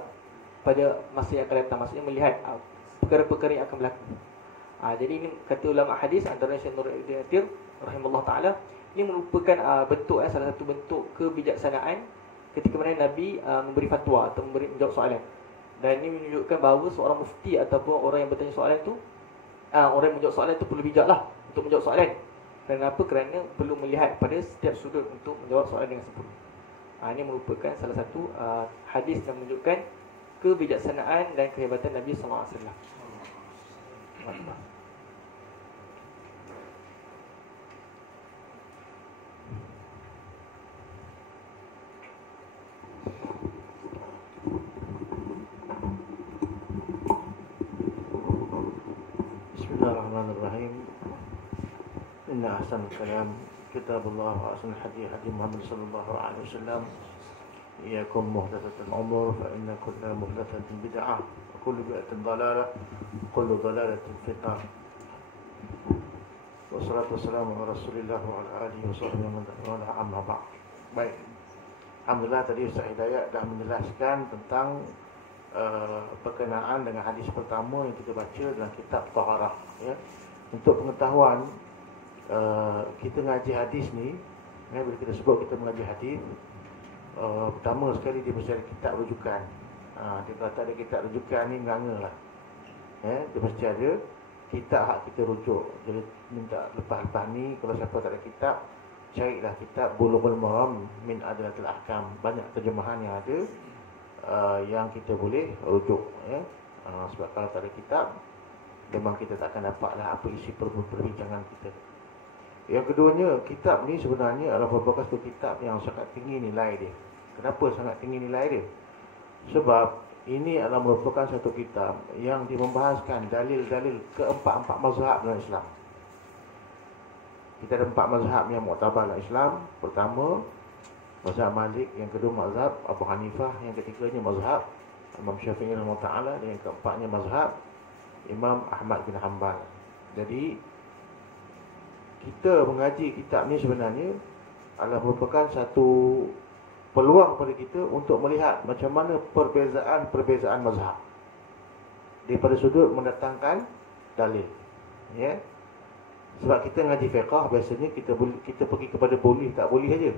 pada masa yang akan datang. Maksudnya melihat perkara-perkara yang akan berlaku. Jadi ini kata ulama hadis, antara Syekh Nuruddin Atir rahimahullah taala, ini merupakan bentuk salah satu bentuk kebijaksanaan ketika mana Nabi memberi fatwa atau menjawab soalan. Dan ini menunjukkan bahawa seorang mufti ataupun orang yang bertanya soalan tu, orang yang menjawab soalan tu perlu bijaklah untuk menjawab soalan. Kenapa? Kerana perlu melihat pada setiap sudut untuk menjawab soalan dengan sempurna. Ini merupakan salah satu hadis yang menunjukkan kebijaksanaan dan kehebatan Nabi SAW. Bismillahirrahmanirrahim. Inna ahsanal kalam kitabullah wa ahsanal hadi Muhammad sallallahu alaihi wasallam. Iyyakum muhdatsatul umur fa inna kulla muhdatsatin bid'ah wa kullu bid'atin dhalalah wa kullu dhalalatin fi an-nar. Wassalatu wassalamu ala Rasulillah wa ala alihi wa sahbihi wa man tabi'ahum amma ba'd. Baik. Alhamdulillah tadi Ustaz Hidayat dah menjelaskan tentang berkenaan dengan hadis pertama yang kita baca dalam kitab Taharah, ya. Untuk pengetahuan, kita ngaji hadis ni, bila kita sebut kita mengaji hadis, pertama sekali dia mesti ada kitab rujukan. Dia kata ada kitab rujukan ni nganga lah, dia mesti ada kitab hak kita rujuk. Jadi minta lepas-lepas ni, kalau siapa tak ada kitab, carilah kitab Bulughul Maram min Adlatul Ahkam. Banyak terjemahan yang ada yang kita boleh rujuk, ya. Sebab kalau tak ada kitab, memang kita takkan dapatlah apa isi perbincangan kita. Yang keduanya, kitab ni sebenarnya adalah merupakan satu kitab yang sangat tinggi nilai dia. Kenapa sangat tinggi nilai dia? Sebab ini adalah merupakan satu kitab yang dia membahaskan dalil-dalil keempat-empat mazhab dalam Islam. Kita ada 4 mazhab yang muktabar dalam Islam. Pertama, mazhab Malik. Yang kedua, mazhab Abu Hanifah. Yang ketiganya, mazhab Imam Syafi'i rahimahullah ta'ala, dan yang keempatnya mazhab Imam Ahmad bin Hanbal. Jadi kita mengaji kitab ni sebenarnya adalah merupakan satu peluang pada kita untuk melihat macam mana perbezaan mazhab daripada sudut mendatangkan dalil, ya. Sebab kita ngaji fiqh biasanya kita pergi kepada boleh tak boleh saja.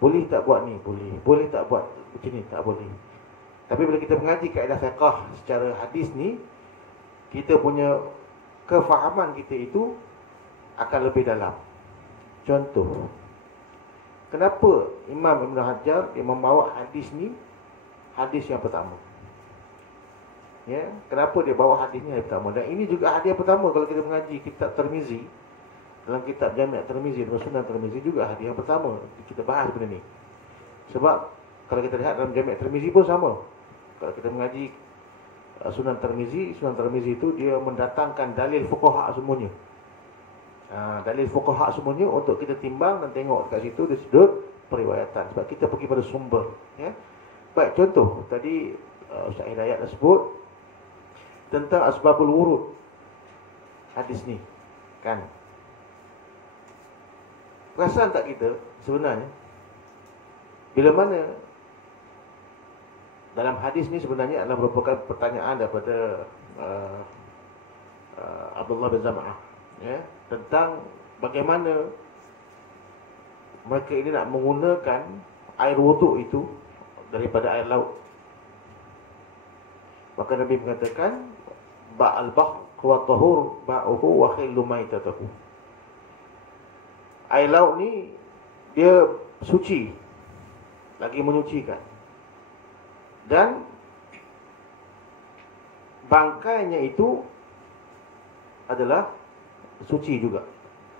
Boleh tak buat ni? Boleh. Boleh tak buat macam ni? Tak boleh. Tapi bila kita mengaji kaedah fiqh secara hadis ni, kita punya kefahaman kita itu akan lebih dalam. Contoh, kenapa Imam Ibn Hajar dia membawa hadis ni, hadis yang pertama? Ya, kenapa dia bawa hadis ni yang pertama? Dan ini juga hadis yang pertama kalau kita mengaji kitab Tirmizi. Dalam kitab Jami' Tirmizi dan Sunan Tirmizi juga hadis yang pertama kita bahas benda ni. Sebab kalau kita lihat dalam Jami' Tirmizi pun sama. Kalau kita mengaji Sunan Tirmizi itu dia mendatangkan dalil fuqaha semuanya. Dalil fuqaha semuanya untuk kita timbang dan tengok dekat situ dari sudut periwayatan, sebab kita pergi pada sumber, ya. Baik, contoh tadi Ustaz Hidayat dah sebut tentang asbabul wurud hadis ni, kan? Perasan tak kita sebenarnya bila mana dalam hadis ni sebenarnya adalah merupakan pertanyaan daripada Abdullah bin Zam'ah, ya, tentang bagaimana mereka ini nak menggunakan air wuduk itu daripada air laut. Maka Nabi mengatakan ba'al bahr wa tahur ba'uhu wa khillu maitatuhu. Air laut ni dia suci, lagi menyucikan, dan bangkainya itu adalah suci juga,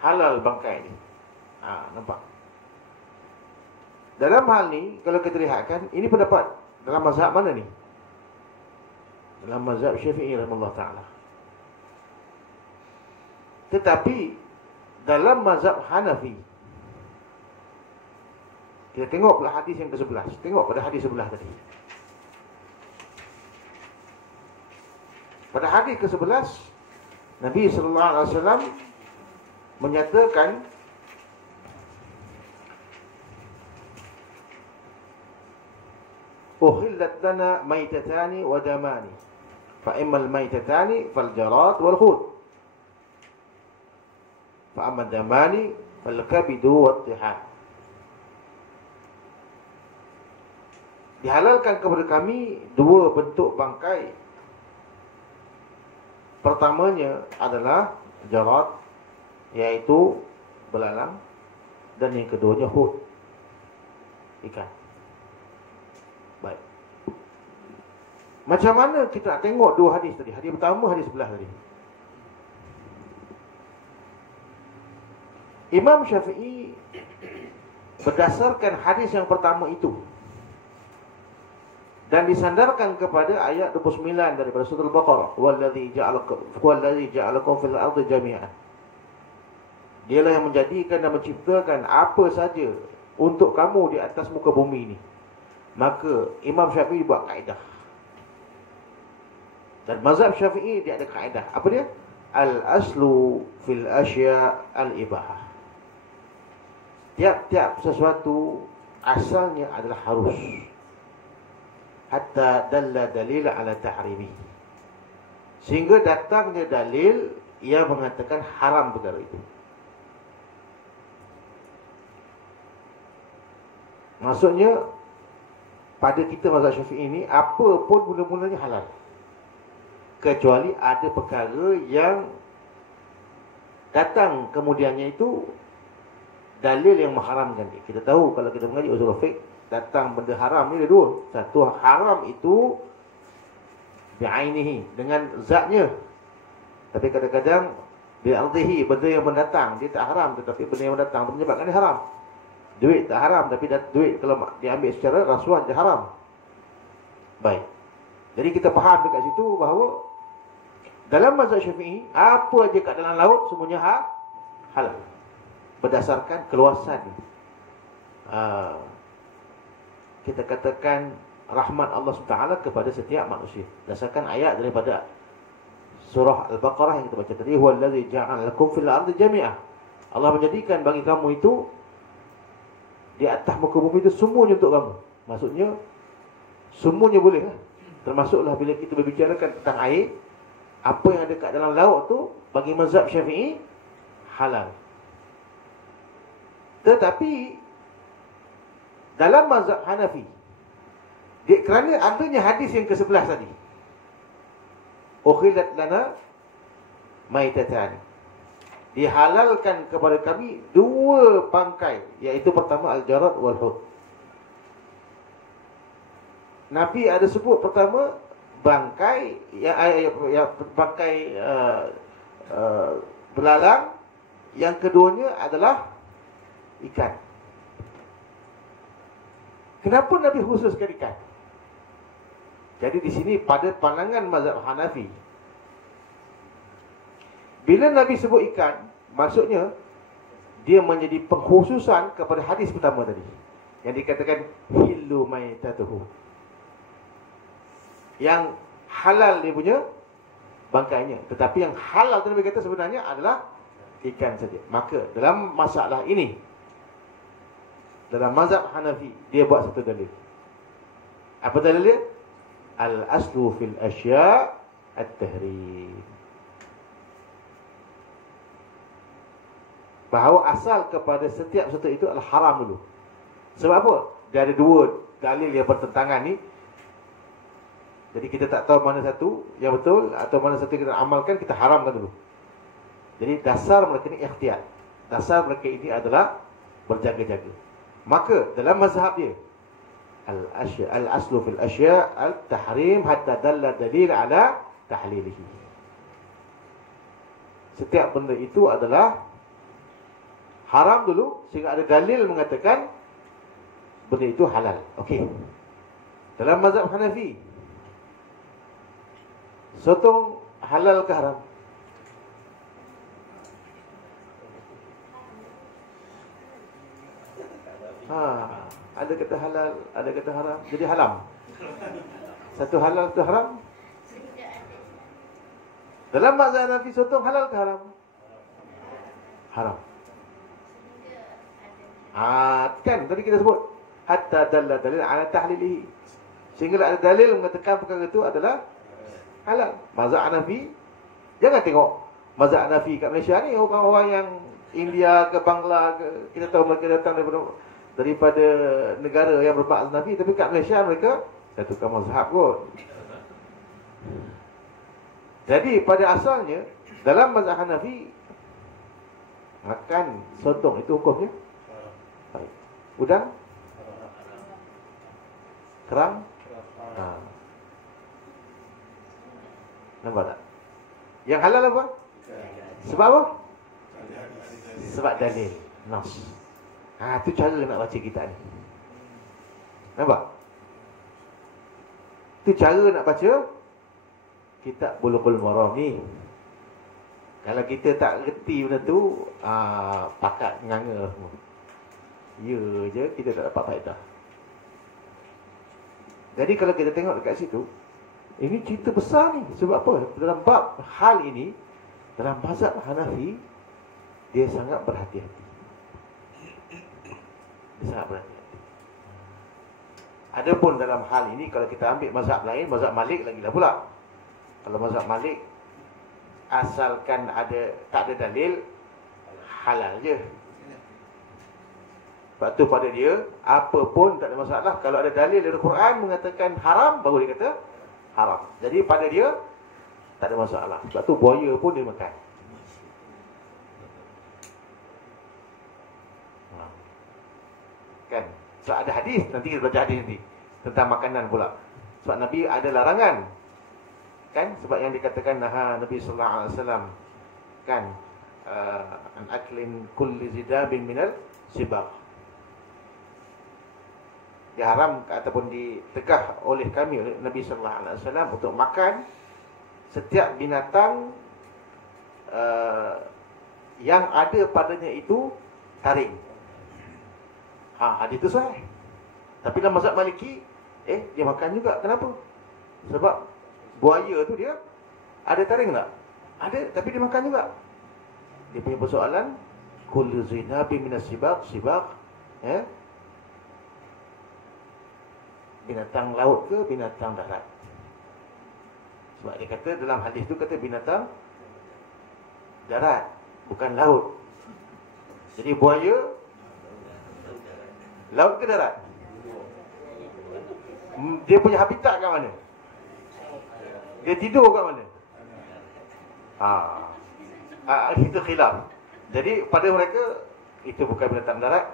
halal bangkai ni. Nampak? Dalam hal ni kalau kita lihatkan, ini pendapat dalam mazhab mana ni? Dalam mazhab Syafi'i rahimahullah ta'ala. Tetapi dalam mazhab Hanafi, kita tengok pula hadis yang ke-11. Tengok pada hadis sebelah tadi. Pada hadis ke-11, Nabi SAW menyatakan uhillat lana maitatani wa damani fa immal maitatani fal jarat wal khut fa amma damani fal kabidu wat tihah. Dihalalkan kepada kami dua bentuk bangkai. Pertamanya adalah jarat, iaitu belalang, dan yang keduanya hut, ikan. Baik. Macam mana kita nak tengok dua hadis tadi? Hadis pertama, hadis sebelah tadi. Imam Syafi'i berdasarkan hadis yang pertama itu dan disandarkan kepada ayat 29 daripada surah Al-Baqarah, wallazi ja'alakum fil ardi jami'an. Dialah yang menjadikan dan menciptakan apa saja untuk kamu di atas muka bumi ini. Maka Imam Syafi'i buat kaedah. Dan mazhab Syafi'i dia ada kaedah. Apa dia? Al-aslu fil asya' al-ibahah. Tiap-tiap sesuatu asalnya adalah harus, hatta dalla dalil ala tahrimi, sehingga datangnya dalil yang mengatakan haram perkara itu. Maksudnya pada kita mazhab Syafi'i ini, apa pun mula-mulanya halal, kecuali ada perkara yang datang kemudiannya itu dalil yang mengharamkan. Kita tahu kalau kita mengaji usul fiqh, datang benda haram ni ada dua. Satu, haram itu bi'ainihi, dengan zatnya. Tapi kadang-kadang bi'ardihi, benda yang mendatang dia tak haram, tetapi benda yang mendatang itu menyebabkan dia haram. Duit tak haram, tapi duit kalau diambil secara rasuah dia haram. Baik. Jadi kita faham dekat situ bahawa dalam mazhab Syafi'i, apa aja kat dalam laut semuanya halal, berdasarkan keluasan. Kita katakan rahmat Allah SWT kepada setiap manusia. Dasarkan ayat daripada surah Al-Baqarah yang kita baca tadi, huwallazi ja'ala lakum fil ardi jami'ah. Allah menjadikan bagi kamu itu di atas muka bumi itu semuanya untuk kamu. Maksudnya semuanya boleh lah. Termasuklah bila kita berbicarakan tentang air, apa yang ada kat dalam laut tu bagi mazhab Syafi'i halal. Tetapi dalam mazhab Hanafi, kerana adanya hadis yang ke-11 tadi, ukhilat lana maitatan, dihalalkan kepada kami dua bangkai, iaitu pertama al-jarad wal hud. Nabi ada sebut pertama bangkai yang bangkai belalang, yang keduanya adalah ikan. Kenapa Nabi khususkan ikan? Jadi di sini pada pandangan mazhab Hanafi, bila Nabi sebut ikan, maksudnya dia menjadi pengkhususan kepada hadis pertama tadi yang dikatakan hillu maitatuhu, yang halal dia punya bangkainya. Tetapi yang halal tu Nabi kata sebenarnya adalah ikan saja. Maka dalam masalah ini, dalam mazhab Hanafi, dia buat satu dalil. Apa dalil dia? Al-aslu fil asya' at-tahrim. Bahawa asal kepada setiap sesuatu itu adalah haram dulu. Sebab apa? Dia ada dua dalil yang bertentangan ni. Jadi kita tak tahu mana satu yang betul atau mana satu yang kita amalkan, kita haramkan dulu. Jadi dasar mereka ini ikhtiyar. Dasar mereka ini adalah berjaga-jaga. Maka dalam mazhab dia, al-aslu fil asya' al-tahrim hatta dalla dalil ala tahlilihi. Setiap benda itu adalah haram dulu sehingga ada dalil mengatakan benda itu halal. Okey. Dalam mazhab Hanafi, sotong halal ke haram? Ada kata halal, ada kata haram. Jadi haram. Satu halal, satu haram. Dalam mazhab Hanafi, sotong halal ke haram? Haram. Kan tadi kita sebut hatta dalla dalil ala tahlilihi, sehingga ada dalil mengatakan perkara itu adalah halal. Mazhab Hanafi, jangan tengok mazhab Hanafi kat Malaysia ni orang-orang yang India ke Bangla ke, kita tahu mereka datang daripada negara yang bermazhab Hanafi, tapi kat Malaysia mereka satukan mazhab kot. Jadi pada asalnya dalam mazhab Hanafi, makan sotong itu hukumnya baik. Udang, kerang, nampak tak? Yang halal apa? Sebab apa? Sebab dalil, nas. Itu cara nak baca kitab ni. Nampak? Itu cara nak baca kitab Bulughul Maram ni. Kalau kita tak reti benda tu, pakat nganga semua. Ya je, kita tak dapat faedah. Jadi kalau kita tengok dekat situ, ini cerita besar ni. Sebab apa? Dalam bab hal ini, dalam mazhab Hanafi, dia sangat berhati-hati. Dia sangat berhati-hati. Adapun dalam hal ini, kalau kita ambil mazhab lain, mazhab Malik lagi lah pula. Kalau mazhab Malik, asalkan tak ada dalil, halal je. Sebab tu pada dia, apa pun tak ada masalah. Kalau ada dalil dari Quran mengatakan haram, baru dia kata haram. Jadi pada dia, tak ada masalah. Sebab tu buaya pun dia makan. Kan? Sebab ada hadis, nanti kita baca hadis nanti tentang makanan pula. Sebab Nabi ada larangan. Kan? Sebab yang dikatakan Nabi sallallahu alaihi wasallam, kan, an aklin kulli zidabin minal sibaq. Diharam ataupun ditegah oleh kami, oleh Nabi sallallahu alaihi wasallam, untuk makan setiap binatang yang ada padanya itu taring. Hadis itu sahih. Tapi dalam mazhab Maliki, Dia makan juga. Kenapa? Sebab buaya tu dia ada taring tak? Ada, tapi dia makan juga. Dia punya persoalan, kullu zinabi minas sibaq, binatang laut ke binatang darat. Sebab dia kata dalam hadis tu kata binatang darat, bukan laut. Jadi buaya laut ke darat? Dia punya habitat kat mana? Dia tidur kat mana? Itu khilaf. Jadi pada mereka itu bukan binatang darat,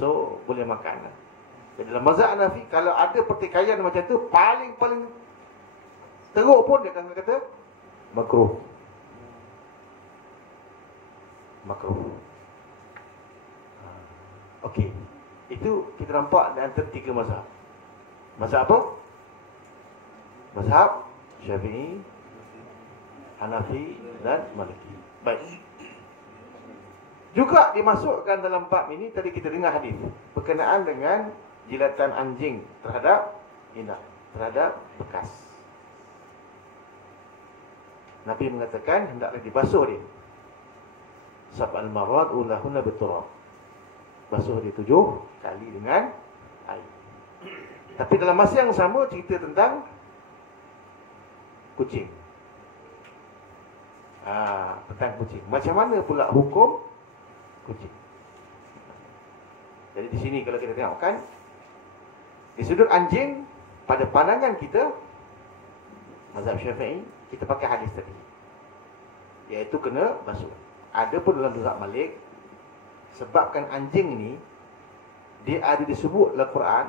so boleh makan. Jadi dalam mazhab Hanafi, kalau ada pertikaian macam tu, paling teruk pun dia akan kata makruh. Okey. Itu kita nampak di antara 3 mazhab. Mazhab apa? Mazhab Syafi'i, Hanafi dan Maliki. Baik. Juga dimasukkan dalam bab ini, tadi kita dengar hadis berkenaan dengan jilatan anjing terhadap inap, terhadap bekas. Nabi mengatakan hendaklah dibasuh dia. Sab'al marad ulahunna biturab. Basuh dia 7 kali dengan air. Tapi dalam masa yang sama cerita tentang kucing. Tentang kucing. Macam mana pula hukum kucing? Jadi di sini kalau kita tengokkan, di sudut anjing, pada pandangan kita mazhab Syafi'i, kita pakai hadis tadi, iaitu kena basuh. Ada pun dalam mazhab Malik, sebabkan anjing ni dia ada disebut dalam Quran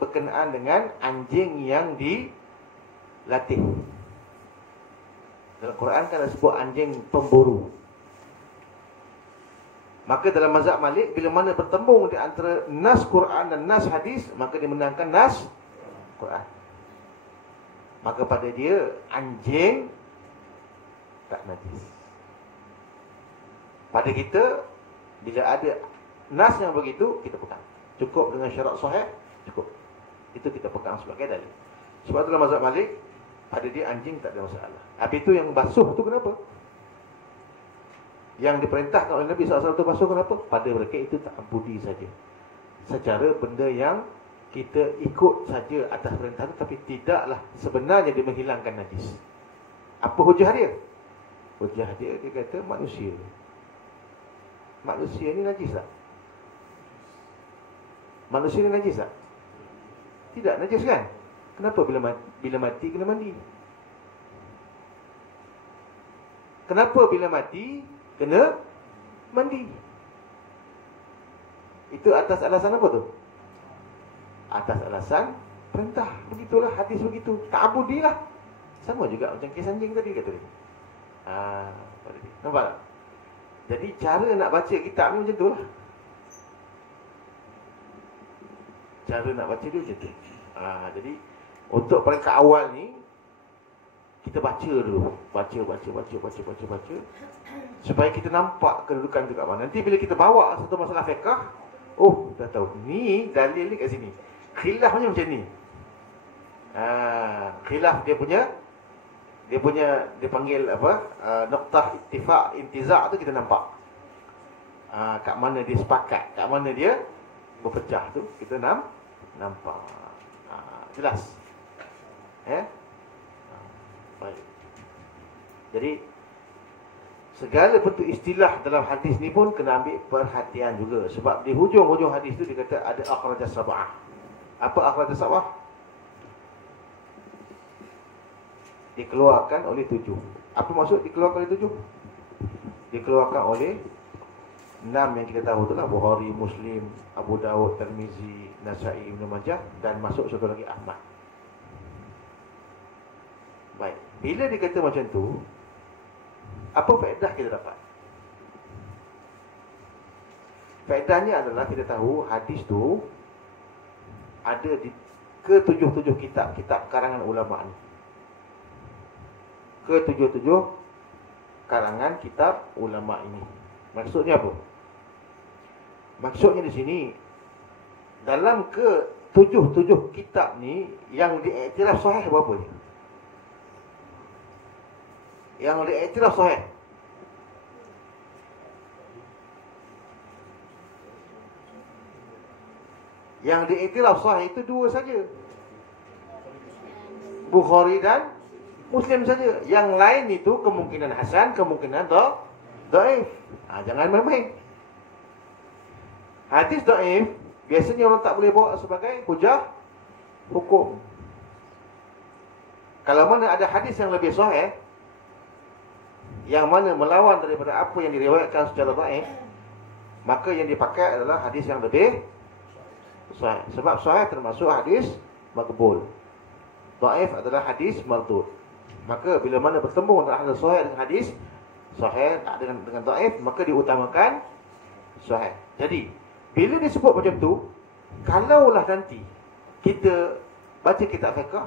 berkenaan dengan anjing yang dilatih. Dalam Quran kan ada sebut anjing pemburu. Maka dalam mazhab Malik, bila mana bertembung di antara nas Quran dan nas hadis, maka dimenangkan nas Quran. Maka pada dia anjing tak najis. Pada kita, bila ada nas yang begitu, kita pegang. Cukup dengan syarat sahih, cukup. Itu kita pegang sebagai dalil. Sebab dalam mazhab Malik, pada dia anjing tak ada masalah. Habis itu yang basuh tu kenapa? Yang diperintahkan oleh Nabi SAW tu basuh kenapa? Pada mereka itu tak budi saja. Secara benda yang kita ikut saja atas perintah itu, tapi tidaklah sebenarnya dia menghilangkan najis. Apa hujah dia? Hujah dia kata manusia. Manusia ni najis tak? Manusia ni najis tak? Tidak najis kan? Kenapa bila mati kena mandi? Kenapa bila mati kena mandi? Itu atas alasan apa tu? Atas alasan perintah. Begitulah hadis begitu. Ta'abudilah. Sama juga macam kes anjing tadi kata dia. Nampak tak? Jadi cara nak baca kitab ni macam tu lah. Cara nak baca dia macam tu. Jadi untuk peringkat awal ni, kita baca dulu. Baca. Supaya kita nampak kedudukan tu kat mana. Nanti bila kita bawa satu masalah fiqh, dah tahu. Ni dalil ni kat sini. Khilafnya macam ni. Khilaf dia panggil apa? Noktah ittifaq, intizak tu kita nampak. Kat mana dia sepakat, kat mana dia berpecah tu kita nampak. Jelas. Baik. Jadi segala bentuk istilah dalam hadis ni pun kena ambil perhatian juga. Sebab di hujung-hujung hadis tu dia kata ada akhrajah sab'ah. Apa akhrajah sab'ah? Dikeluarkan oleh 7. Apa maksud dikeluarkan oleh 7? Dikeluarkan oleh 6 yang kita tahu tu lah, Bukhari, Muslim, Abu Dawud, Tirmizi, Nasa'i, Ibn Majah, dan masuk satu lagi Ahmad. Baik, bila dia kata macam tu, apa faedah kita dapat? Faedahnya adalah kita tahu hadis tu ada di ke-7 kitab karangan ulama ni. Ke-7 karangan kitab ulama ini. Maksudnya apa? Maksudnya di sini, dalam tujuh kitab ni yang diiktiraf sahih berapa ni? Yang diiktiraf sahih. Yang diiktiraf sahih itu dua saja. Bukhari dan Muslim saja. Yang lain itu kemungkinan hasan, kemungkinan dhaif. Jangan main-main. Hadis dhaif biasanya orang tak boleh bawa sebagai hujah hukum. Kalau mana ada hadis yang lebih sahih, yang mana melawan daripada apa yang diriwayatkan secara dhaif, maka yang dipakai adalah hadis yang lebih sahih. Sebab sahih termasuk hadis maqbul, dhaif adalah hadis mardud. Maka bila mana bertemu antara hadis sahih dengan hadis sahih dengan dhaif, maka diutamakan sahih. Jadi bila disebut macam tu, kalaulah nanti kita baca kitab fiqh,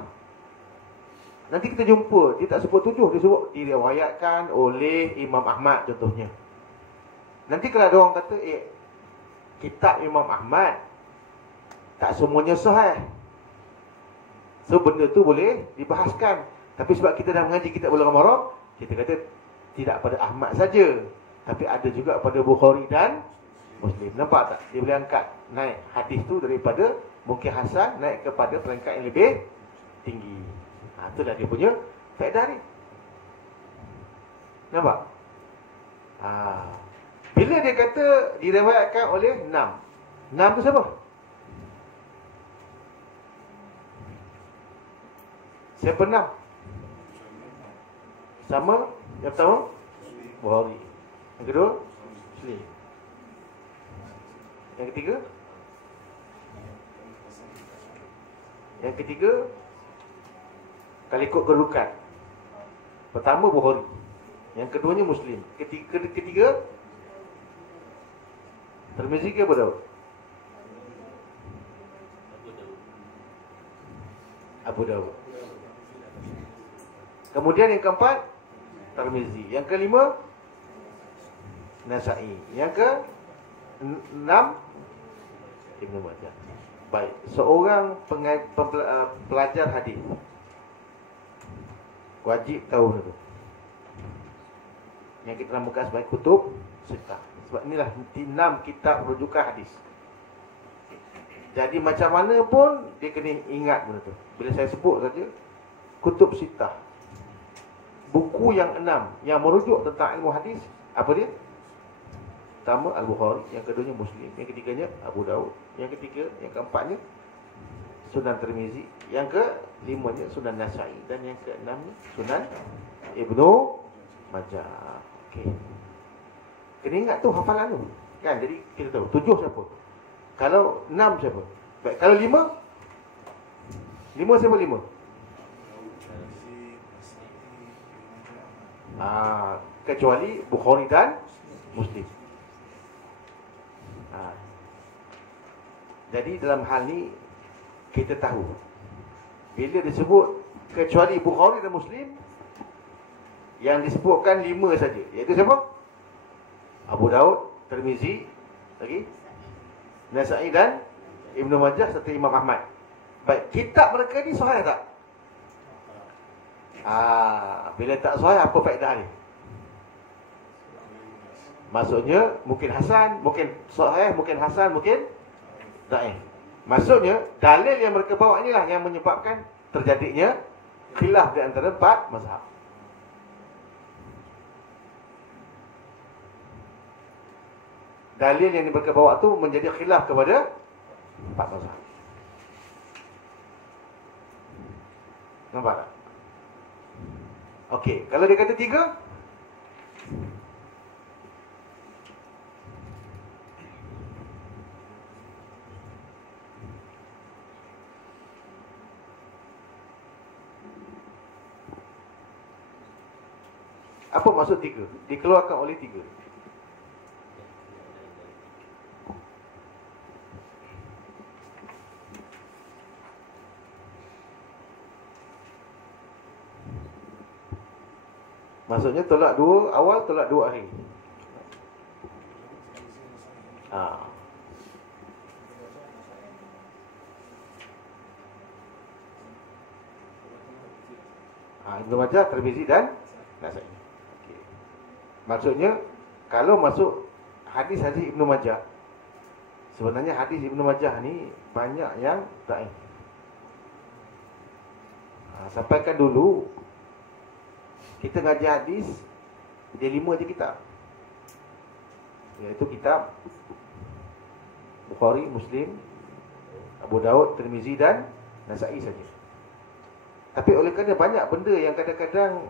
nanti kita jumpa dia tak sebut tujuh, dia sebut diriwayatkan oleh Imam Ahmad contohnya. Nanti kalau ada orang kata kitab Imam Ahmad tak semuanya sahih, so benda tu boleh dibahaskan. Tapi sebab kita dah mengaji kitab Bulughul Maram, kita kata tidak pada Ahmad saja, tapi ada juga pada Bukhari dan Muslim. Nampak tak? Dia boleh angkat naik hadis tu daripada mungkin hasan naik kepada peringkat yang lebih tinggi. Itulah dia punya faedah ni. Nampak? Bila dia kata diriwayatkan oleh 6 tu siapa? Siapa 6? Sama yang pertama Bukhari, yang kedua Muslim, yang ketiga kalau ikut kedudukan, pertama Bukhari, yang keduanya Muslim, ketiga Tirmizi ke Abu Daud? Abu Daud. Kemudian yang keempat Tirmizi, yang kelima Nasa'i, yang ke 6 Ibnu Majah. Baik, seorang pelajar hadis wajib tahu itu yang kita namakan sebagai kutub sittah. Sebab inilah 6 kitab rujukan hadis. Jadi macam mana pun dia kena ingat benda tu. Bila saya sebut saja kutub sittah, buku yang 6 yang merujuk tentang ilmu hadis, apa dia? Pertama Al-Bukhari, yang keduanya Muslim, yang ketiganya Abu Daud, yang ketiga, yang keempatnya Sunan Tirmizi, yang kelimanya Sunan Nasa'i, dan yang keenamnya Sunan Ibnu Majah. Okey. Kena ingat tu hafalan tu. Kan? Jadi kita tahu 7 siapa. Kalau 6 siapa? Baik, kalau 5 siapa 5? Kecuali Bukhari dan Muslim. Jadi dalam hal ni kita tahu bila disebut kecuali Bukhari dan Muslim, yang disebutkan 5 saja, iaitu siapa? Abu Daud, Tirmizi, lagi Nasa'i dan Ibnu Majah serta Imam Ahmad. Baik, kitab mereka ni sahih tak? Bila tak sahih, apa faedah ni? Maksudnya mungkin hasan, mungkin sahih, mungkin hasan, mungkin dhaif. Maksudnya dalil yang mereka bawa inilah yang menyebabkan terjadinya khilaf di antara 4 mazhab. Dalil yang mereka bawa tu menjadi khilaf kepada 4 mazhab. Nampak tak? Okey, kalau dia kata 3, apa maksud 3? Dikeluarkan oleh 3. Maksudnya tolak 2 awal, tolak 2 akhir. Ibnu Majah, Tirmizi dan Nasa'i. Okay. Maksudnya kalau masuk hadis-hadis Ibnu Majah, sebenarnya hadis Ibnu Majah ni banyak yang dhaif. Sampaikan dulu kita ngaji hadis, dia 5 je kitab, iaitu kitab Bukhari, Muslim, Abu Daud, Tirmizi dan Nasa'i saja. Tapi oleh kerana banyak benda yang kadang-kadang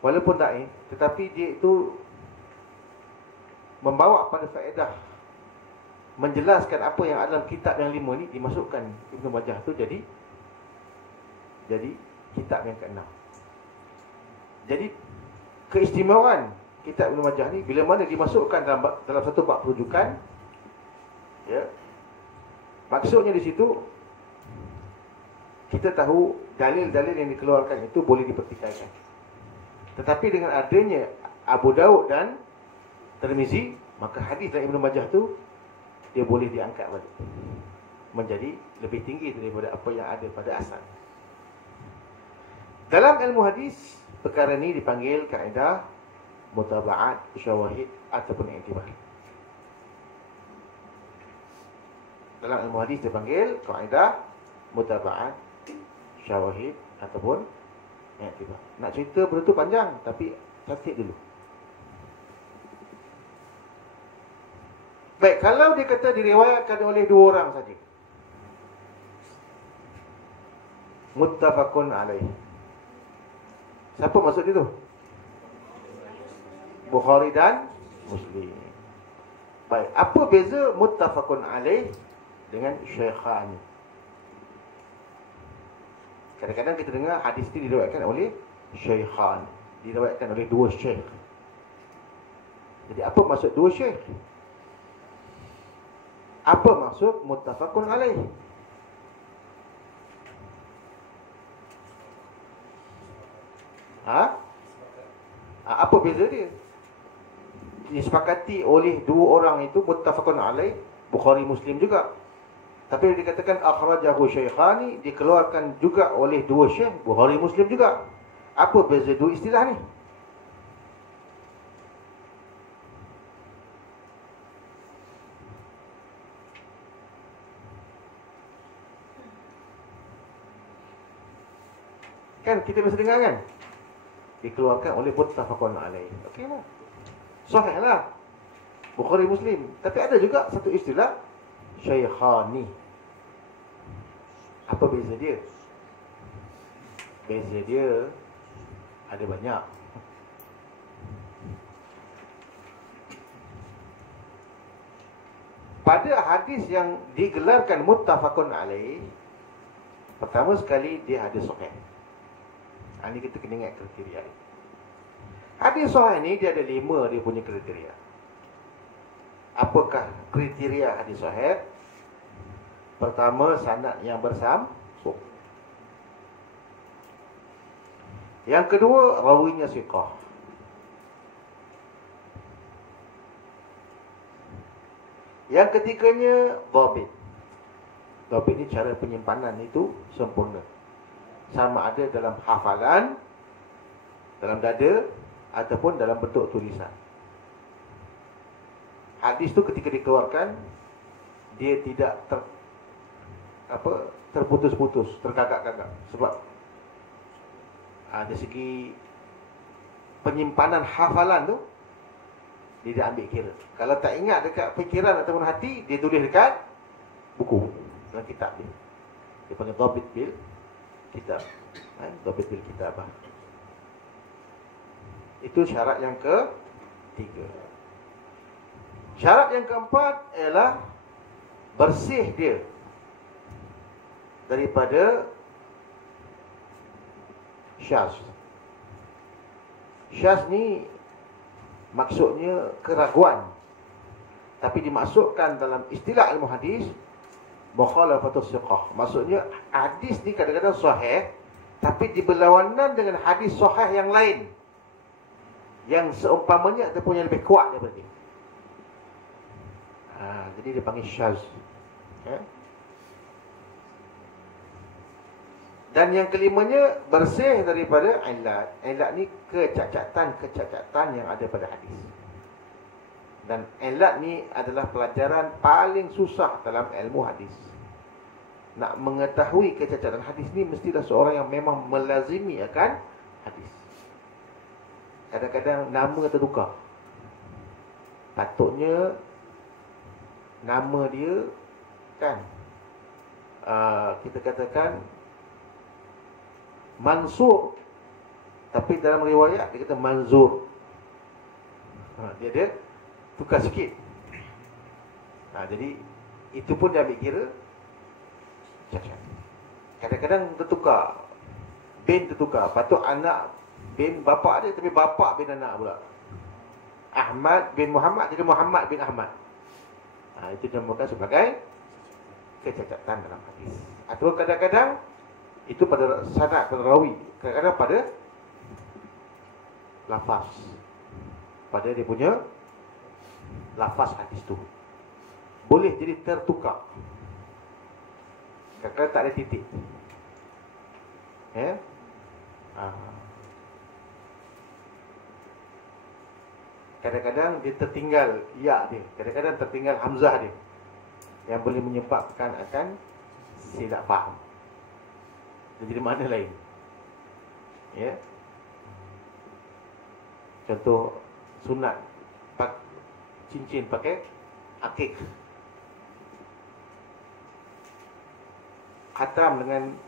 walaupun dhaif, tetapi dia itu membawa pada faedah, menjelaskan apa yang ada dalam kitab yang 5 ni, dimasukkan Ibnu Majah tu jadi kitab yang ke-6. Jadi keistimewaan kitab Ibnu Majah ni bila mana dimasukkan dalam satu bab rujukan, ya, maksudnya di situ kita tahu dalil-dalil yang dikeluarkan itu boleh dipertikaikan. Tetapi dengan adanya Abu Daud dan Tirmizi, maka hadis dari Ibnu Majah tu dia boleh diangkat balik menjadi lebih tinggi daripada apa yang ada pada asal. Dalam ilmu hadis, perkara ini dipanggil kaedah mutaba'at, syawahid ataupun i'tibar. Dalam ilmu hadis dipanggil kaedah mutaba'at, syawahid ataupun i'tibar. Nak cerita benda tu panjang, tapi catat dulu. Baik, kalau dia kata diriwayatkan oleh 2 orang saja, muttafaqun alaih, siapa maksud dia tu? Bukhari dan Muslim. Baik, apa beza muttafaqun alaih dengan syaikhan? Kadang-kadang kita dengar hadis ini diriwayatkan oleh syaikhan, diriwayatkan oleh 2 syekh. Jadi apa maksud 2 syekh? Apa maksud muttafaqun alaih? Apa beza dia? Disepakati oleh 2 orang itu muttafaqun alaih, Bukhari Muslim juga. Tapi bila dikatakan akhrajahu syaikhani, dikeluarkan juga oleh 2 syekh, Bukhari Muslim juga. Apa beza 2 istilah ni? Kan kita biasa dengar kan? Dikeluarkan oleh muttafaqun alaih. Okeylah. Sahihlah. Bukhari Muslim. Tapi ada juga satu istilah syaikhani. Apa beza dia? Beza dia ada banyak. Pada hadis yang digelarkan muttafaqun alaih, pertama sekali dia hadis sahih. Ini kita kena ingat kriteria. Hadis sahih ni dia ada 5 dia punya kriteria. Apakah kriteria hadis sahih? Pertama, sanad yang bersambung. Yang kedua, rawinya siqah. Yang ketiganya, dhabit. Dhabit ni cara penyimpanan itu sempurna. Sama ada dalam hafalan, dalam dada, ataupun dalam bentuk tulisan. Hadis tu ketika dikeluarkan, dia tidak terputus-putus, tergagak-gagak. Sebab dari segi penyimpanan hafalan tu, dia dah ambil kira. Kalau tak ingat dekat fikiran ataupun hati, dia tulis dekat buku, dalam kitab dia. Dia panggil dhabit bil kitab. Dhabit bil kitabah. Itu syarat yang ketiga. Syarat yang keempat ialah bersih dia daripada syaz. Syaz ni maksudnya keraguan, tapi dimasukkan dalam istilah ilmu hadis mukhalafatus siqah. Maksudnya hadis ni kadang-kadang sahih, tapi berlawanan dengan hadis sahih yang lain, yang seumpamanya ataupun yang lebih kuat daripada dia. Jadi dia panggil syaz. Dan yang kelimanya bersih daripada ilat. Ilat ni kecacatan yang ada pada hadis. Dan ilat ni adalah pelajaran paling susah dalam ilmu hadis. Nak mengetahui kecacatan hadis ni mestilah seorang yang memang melazimi akan hadis. Kadang-kadang nama tertukar. Patutnya nama dia kan kita katakan Mansur, tapi dalam riwayat dia kata Manzur. Dia tukar sikit. Jadi itu pun dia ambil kira cacat. Kadang-kadang tertukar, bin tertukar. Patut anak bin bapa dia, tapi bapa bin anak pula. Ahmad bin Muhammad jadi Muhammad bin Ahmad. Itu dinamakan sebagai kecacatan dalam hadis. Atau kadang-kadang itu pada sanad, pada rawi, kadang-kadang pada lafaz, pada dia punya lafaz hadis tu boleh jadi tertukar. Kadang-kadang tak ada titik, kadang-kadang dia tertinggal ya dia, kadang-kadang tertinggal hamzah dia, yang boleh menyebabkan akan silap faham. Dia jadi makna lain. Ya. Contoh sunat cincin pakai akik. Khatam dengan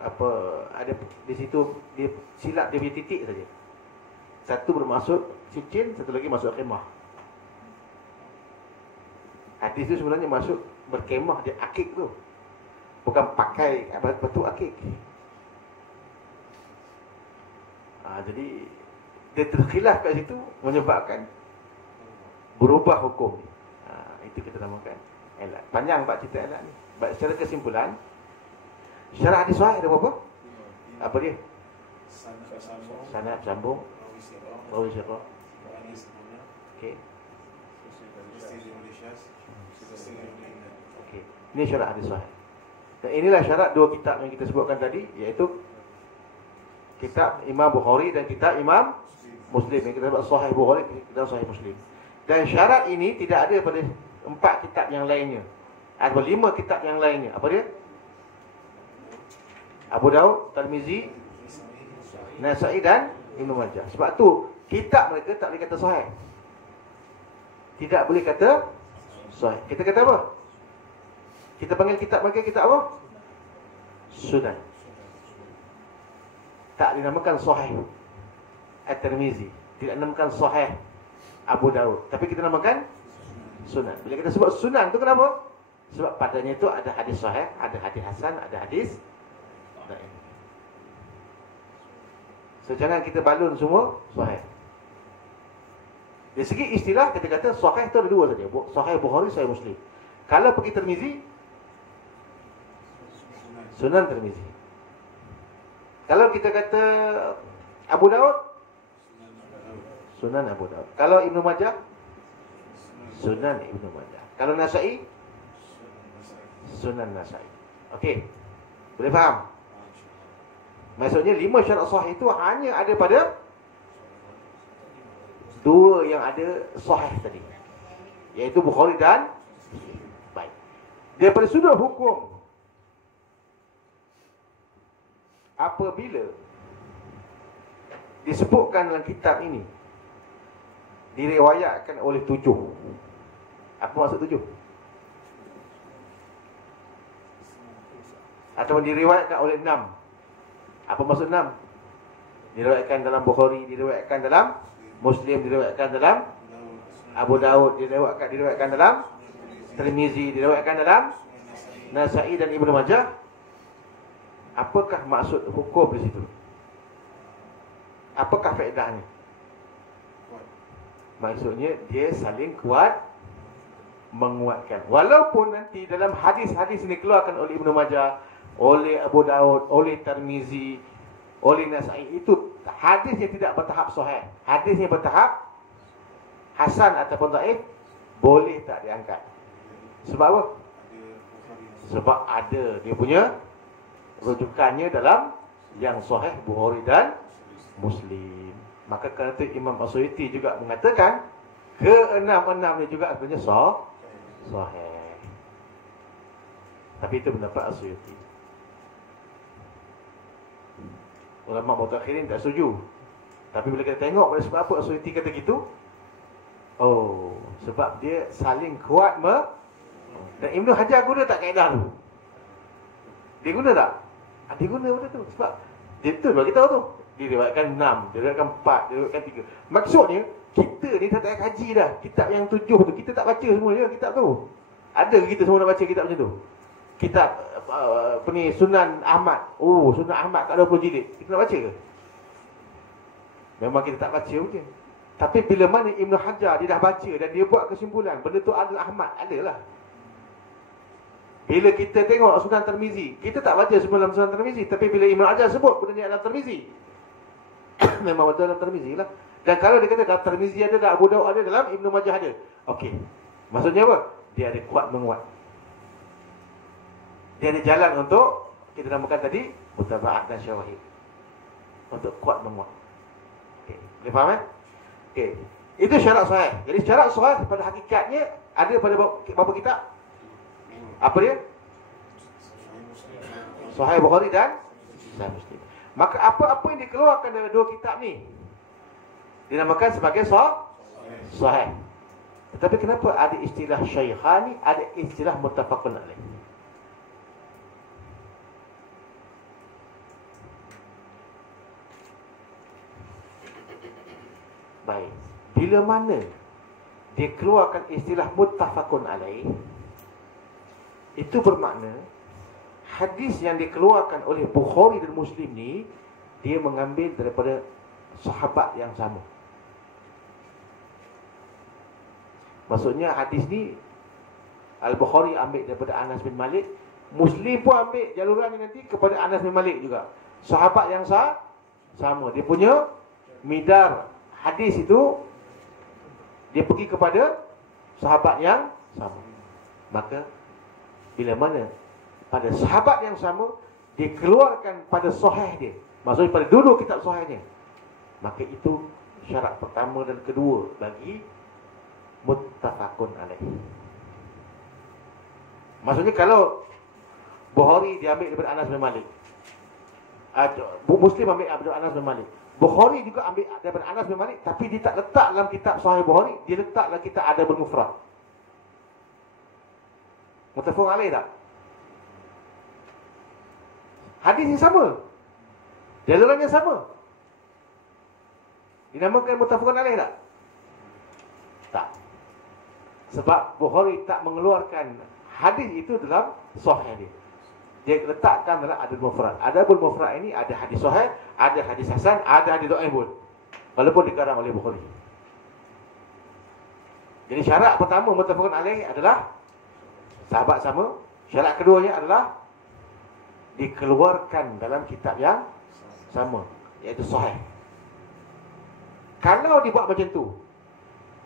apa, ada di situ dia silap, dia punya titik saja. Satu bermaksud cincin, satu lagi masuk khemah. Hadis itu sebenarnya masuk berkemah di akik tu. Bukan pakai batu akik. Jadi dia terkhilaf kat situ, menyebabkan berubah hukum. Itu kita namakan ilat. Panjang bab cerita ilat ni. Secara kesimpulan, syarah hadis sahih ada berapa? Apa dia? Sanad sambung, rawi siapa? Okey. Okey. Ini syarah hadis sahih. Dan inilah syarat dua kitab yang kita sebutkan tadi, iaitu kitab Imam Bukhari dan kitab Imam Muslim. Yang kita sebut Sahih Bukhari dan Sahih Muslim. Dan syarat ini tidak ada pada 4 kitab yang lainnya. Ada 5 kitab yang lainnya. Apa dia? Abu Daud, Tirmizi, Nasa'i dan Ibnu Majah. Sebab tu kitab mereka tak boleh kata sahih. Tidak boleh kata sahih. Kita kata apa? Kita panggil kitab mereka kitab apa? Sunan. Tak dinamakan Sahih At-Tirmizi, tidak dinamakan Sahih Abu Daud, tapi kita namakan Sunan. Bila kita sebut Sunan tu kenapa? Sebab padanya itu ada hadis sahih, ada hadis hasan, ada hadis dhaif. So jangan kita balun semua sahih. Dari segi istilah kita kata sahih tu ada dua saja, Sahih Bukhari, Sahih Muslim. Kalau pergi Tirmizi, Sunan Tirmizi. Kalau kita kata Abu Daud, Sunan Abu Daud. Kalau Ibnu Majah, Sunan Ibnu Majah. Kalau Nasa'i, Sunan Nasa'i. Okey. Boleh faham? Maksudnya 5 syarat sahih itu hanya ada pada 2 yang ada sahih tadi, iaitu Bukhari dan Muslim. Baik. Daripada sudut hukum, apabila disebutkan dalam kitab ini diriwayatkan oleh 7, apa maksud 7? Atau diriwayatkan oleh 6, apa maksud 6? Diriwayatkan dalam Bukhari, diriwayatkan dalam Muslim, diriwayatkan dalam Abu Daud, diriwayatkan dalam Tirmizi, diriwayatkan dalam Nasa'i dan Ibnu Majah. Apakah maksud hukum di situ? Apakah faedahnya? Maksudnya dia saling kuat menguatkan. Walaupun nanti dalam hadis-hadis ini dikeluarkan oleh Ibnu Majah, oleh Abu Daud, oleh Tirmizi, oleh Nasa'i, itu hadis yang tidak bertahap sahih. Hadis yang bertahap hasan ataupun dhaif boleh tak diangkat. Sebab apa? Sebab ada dia punya rujukannya dalam yang sahih Bukhari dan Muslim. Maka kerana itu Imam As-Suyuti juga mengatakan ke-6 ni juga sebenarnya sahih. Tapi itu pendapat As-Suyuti. Ulama mutakhirin tak setuju. Tapi bila kita tengok pada sebab apa As-Suyuti kata gitu, oh, sebab dia saling kuat dan Ibn Hajar guna tak kaedah tu? Dia guna tak? Dia guna benda tu. Sebab dia tu bagi tahu tu. Dia riwayatkan 6, dia riwayatkan 4, dia riwayatkan 3. Maksudnya, kita ni tak kaji dah. Kitab yang 7 tu, kita tak baca semua je kitab tu. Ada kita semua nak baca kitab macam tu? Kitab Sunan Ahmad. Oh, Sunan Ahmad tak ada 20 jilid. Kita nak baca ke? Memang kita tak baca je. Tapi bila mana Ibn Hajar dia dah baca dan dia buat kesimpulan benda tu adalah Ahmad, adalah. Bila kita tengok Sunan Tirmizi, kita tak baca semua dalam Sunan Tirmizi, tapi bila Ibn Hajar sebut benda ni adalah Tirmizi, memang betul dalam Tirmizi lah. Dan kalau dia kata dalam Tirmizi ada, dalam Abu Daud ada, dalam Ibn Majah ada, okey, maksudnya apa? Dia ada kuat menguat. Dia ada jalan untuk, kita namakan tadi, mutaba'at dan syawahid, untuk kuat menguat. Okey, boleh faham kan? Okey, itu syarat sahih. Jadi syarat sahih pada hakikatnya ada pada berapa kitab? Apa dia? Sahih Bukhari dan Sahih Muslim. Maka apa-apa yang dikeluarkan dari dua kitab ni dinamakan sebagai sahih. Tetapi kenapa ada istilah syaikhani, ada istilah muttafaqun alaih? Baik. Bila mana dikeluarkan istilah muttafaqun alaih, itu bermakna hadis yang dikeluarkan oleh Bukhari dan Muslim ni, dia mengambil daripada sahabat yang sama. Maksudnya hadis ni Al-Bukhari ambil daripada Anas bin Malik, Muslim pun ambil jaluran ni nanti kepada Anas bin Malik juga. Sahabat yang sama. Dia punya midar hadis itu dia pergi kepada sahabat yang sama. Maka bila mana pada sahabat yang sama dikeluarkan pada sahih dia, maksudnya pada dulu kitab sahihnya, maka itu syarat pertama dan kedua bagi muttafaqun alaih. Maksudnya kalau Bukhari diambil daripada Anas bin Malik, Muslim ambil daripada Anas bin Malik, Bukhari juga ambil daripada Anas bin Malik, tapi dia tak letak dalam kitab Sahih Bukhari, dia letak dalam kitab Adabul Mufrad. Muttafaqun alaih tak? Hadis yang sama, jalurannya sama, dinamakan muttafaqun alaih tak? Tak. Sebab Bukhari tak mengeluarkan hadis itu dalam sahih dia. Dia letakkan dalam Adabul Mufrad. Adabul Mufrad ini ada hadis sahih, ada hadis hasan, ada hadis dhaif pun, walaupun dikarang oleh Bukhari. Jadi syarat pertama muttafaqun alaih adalah sahabat sama. Syarat keduanya adalah dikeluarkan dalam kitab yang sama, iaitu sahih. Kalau dibuat macam tu,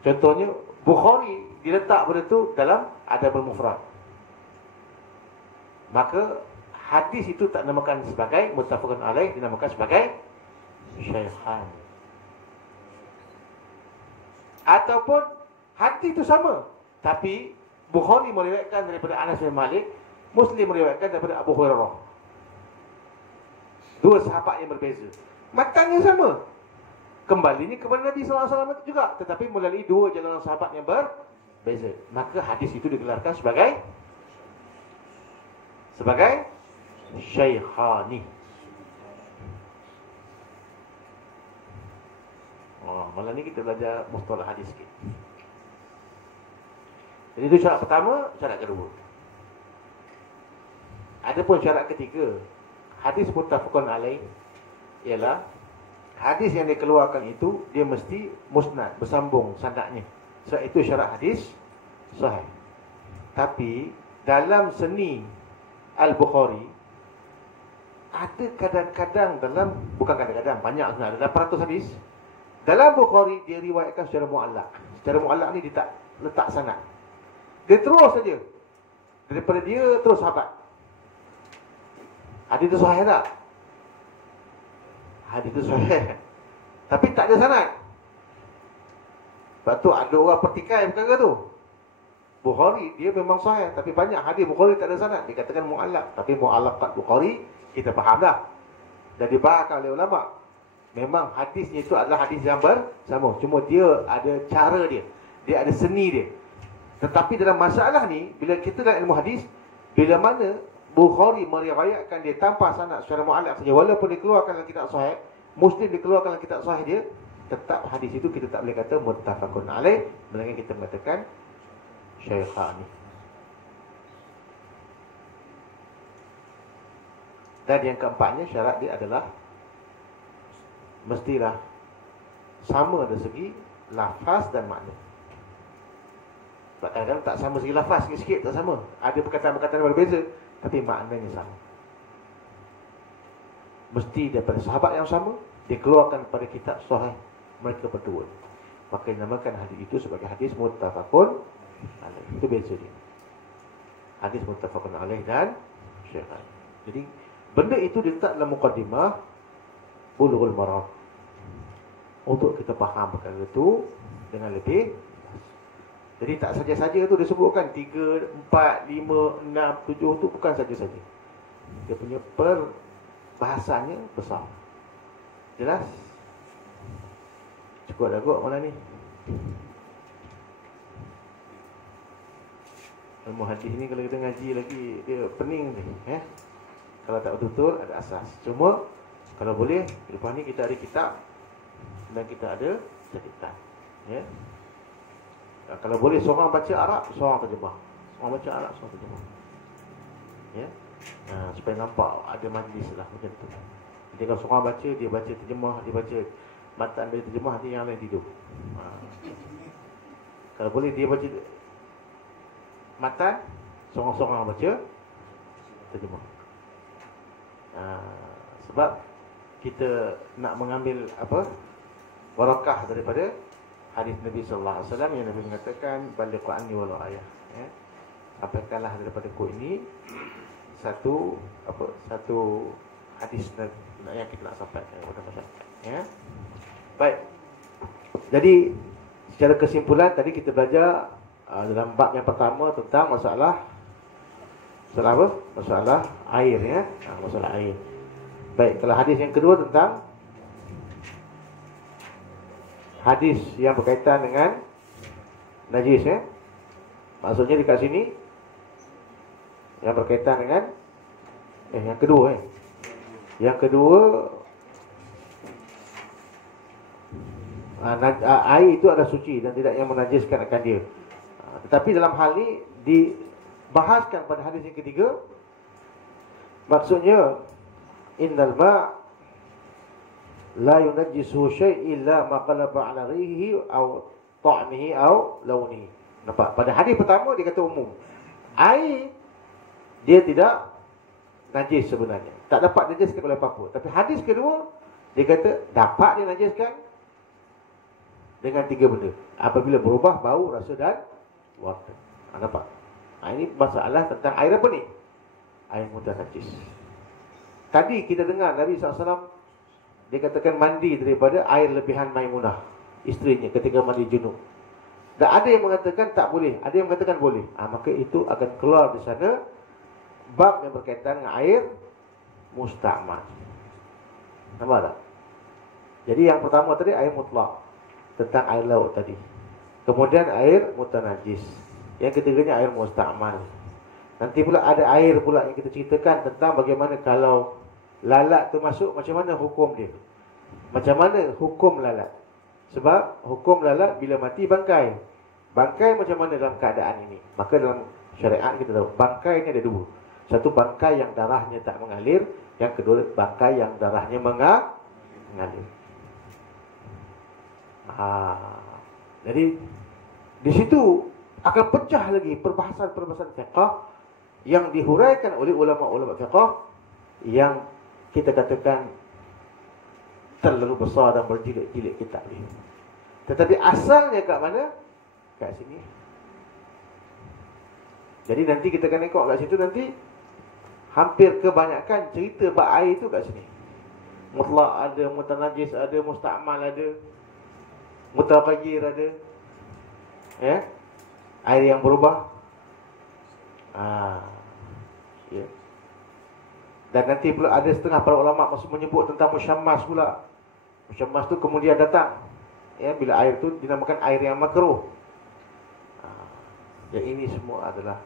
contohnya Bukhari diletak benda tu dalam Adabul Mufrad, maka hadis itu tak dinamakan sebagai muttafaqun alaih, dinamakan sebagai syaikhan. Ataupun hadis itu sama, tapi Bukhari meriwayatkan daripada Anas bin Malik, Muslim meriwayatkan daripada Abu Hurairah. Dua sahabat yang berbeza, matanya sama, kembalinya kepada Nabi SAW juga, tetapi melalui dua jalan sahabat yang berbeza. Maka hadis itu digelarkan sebagai syaikhani. Malam ni kita belajar mustalah hadis sikit. Jadi itu syarat pertama. Syarat kedua, adapun syarat ketiga, hadis muttafaqun alaih, ialah hadis yang dikeluarkan itu dia mesti musnad, bersambung sanadnya. Sebab itu syarat hadis sahih. Tapi dalam seni Al-Bukhari ada kadang-kadang dalam, bukan kadang-kadang, banyak sebenarnya, dalam 100 hadis dalam Bukhari dia riwayatkan secara mu'allaq. Secara mu'allaq ni dia tak letak sanad, dia terus saja daripada dia terus sahabat. Hadis itu sahih tak? Hadis itu sahih. Tapi tak ada sanad. Sebab tu ada orang pertikai perkara tu. Bukhari dia memang sahih, tapi banyak hadis Bukhari tak ada sanad, dikatakan mu'allaq. Tapi mu'allaqat Bukhari kita faham dah. Dan dibahaskan oleh ulama. Memang hadisnya itu adalah hadis yang bersama. Cuma dia ada cara dia. Dia ada seni dia. Tetapi dalam masalah ni, bila kita dalam ilmu hadis, bila mana Bukhari meriwayatkan dia tanpa sanad secara mu'allaq saja, walaupun dikeluarkan dalam kitab sahih, Muslim dikeluarkan dalam kitab sahih dia, tetap hadis itu kita tak boleh kata muttafaqun alaih, melainkan kita mengatakan Syekhani. Dan yang keempatnya, syarat dia adalah mestilah sama dari segi lafaz dan makna. Sebab kadang-kadang tak sama segi lafaz, sikit-sikit tak sama. Ada perkataan-perkataan yang berbeza, tapi maknanya sama. Mesti daripada sahabat yang sama, dikeluarkan pada kitab sahih mereka berdua. Maka dinamakan hadis itu sebagai hadis muttafaqun alaih. Itu beza dia. Hadis muttafaqun alaih dan syaitan. Jadi benda itu diletak dalam muqaddimah Bulughul Maram untuk kita faham perkara itu dengan lebih. Jadi tak saja-saja tu disebutkan 3, 4, 5, 6, 7 tu bukan saja-saja. Dia punya perbahasannya besar. Jelas? Cukup dah kot malam ni. Ilmu hadis ni kalau kita ngaji lagi dia pening ni, Kalau tak betul-betul ada asas. Cuma kalau boleh lepas ni kita ada kitab dan kita ada cerita, ya. Kalau boleh seorang baca Arab, seorang terjemah. Seorang baca Arab, seorang terjemah. Ya. Supaya nampak ada majlis lah macam tu. Jadi kalau seorang baca, dia baca terjemah, dia baca matan dari terjemah, nanti yang lain tidur. Kalau boleh dia baca matan, seorang-seorang baca terjemah. Sebab kita nak mengambil barakah daripada hadis Nabi sallallahu alaihi wasallam yang Nabi mengatakan balighu anni walau ayah, ya. Sampaikanlah daripada ku ini satu hadis yang kita nak sampaikan kepada masyarakat, ya. Baik. Jadi secara kesimpulan tadi kita belajar dalam bab yang pertama tentang masalah apa? Masalah air, ya. Masalah air. Baik, kalau hadis yang kedua tentang hadis yang berkaitan dengan najis, ya. Maksudnya dekat sini yang berkaitan dengan yang kedua, Yang kedua air itu adalah suci dan tidak yang menajiskan akan dia. Tetapi dalam hal ini dibahaskan pada hadis yang ketiga. Maksudnya innal ma' la yunajjisu syai' illa ma qalaba 'ala rihi aw ta'mihi aw launihi. Nampak? Pada hadis pertama dia kata umum. Air dia tidak najis sebenarnya. Tak dapat najiskan oleh apa-apa. Tapi hadis kedua dia kata dapat dia najiskan dengan 3 benda. Apabila berubah bau, rasa dan warna. Nampak? Ini masalah tentang air apa ni? Air mudah najis. Tadi kita dengar Nabi SAW dia katakan mandi daripada air lebihan Maimunah, isterinya, ketika mandi junub. Dan ada yang mengatakan tak boleh, ada yang mengatakan boleh. Maka itu akan keluar di sana bab yang berkaitan dengan air musta'mal. Nampak tak? Jadi yang pertama tadi air mutlak, tentang air laut tadi. Kemudian air mutanajis. Yang ketiganya air musta'mal. Nanti pula ada air pula yang kita ceritakan tentang bagaimana kalau lalat tu masuk, macam mana hukum dia. Macam mana hukum lalat. Sebab hukum lalat bila mati bangkai. Bangkai macam mana dalam keadaan ini. Maka dalam syariat kita tahu bangkai ni ada 2. Satu bangkai yang darahnya tak mengalir. Yang kedua bangkai yang darahnya mengalir. Jadi di situ akan pecah lagi perbahasan-perbahasan fiqh yang dihuraikan oleh ulama-ulama fiqh yang kita katakan terlalu besar dan berjilid-jilid kitab ni. Tetapi asalnya kat mana? Kat sini. Jadi nanti kita akan tengok kat situ nanti hampir kebanyakan cerita bab air tu kat sini. Mutlak ada, mutanajis ada, musta'mal ada, mutaghayyir ada. Ya. Air yang berubah. Ya. Dan nanti pula ada setengah para ulama masih menyebut tentang musyammas pula. Musyammas tu kemudian datang. Ya, bila air tu dinamakan air yang makruh. Dan ini semua adalah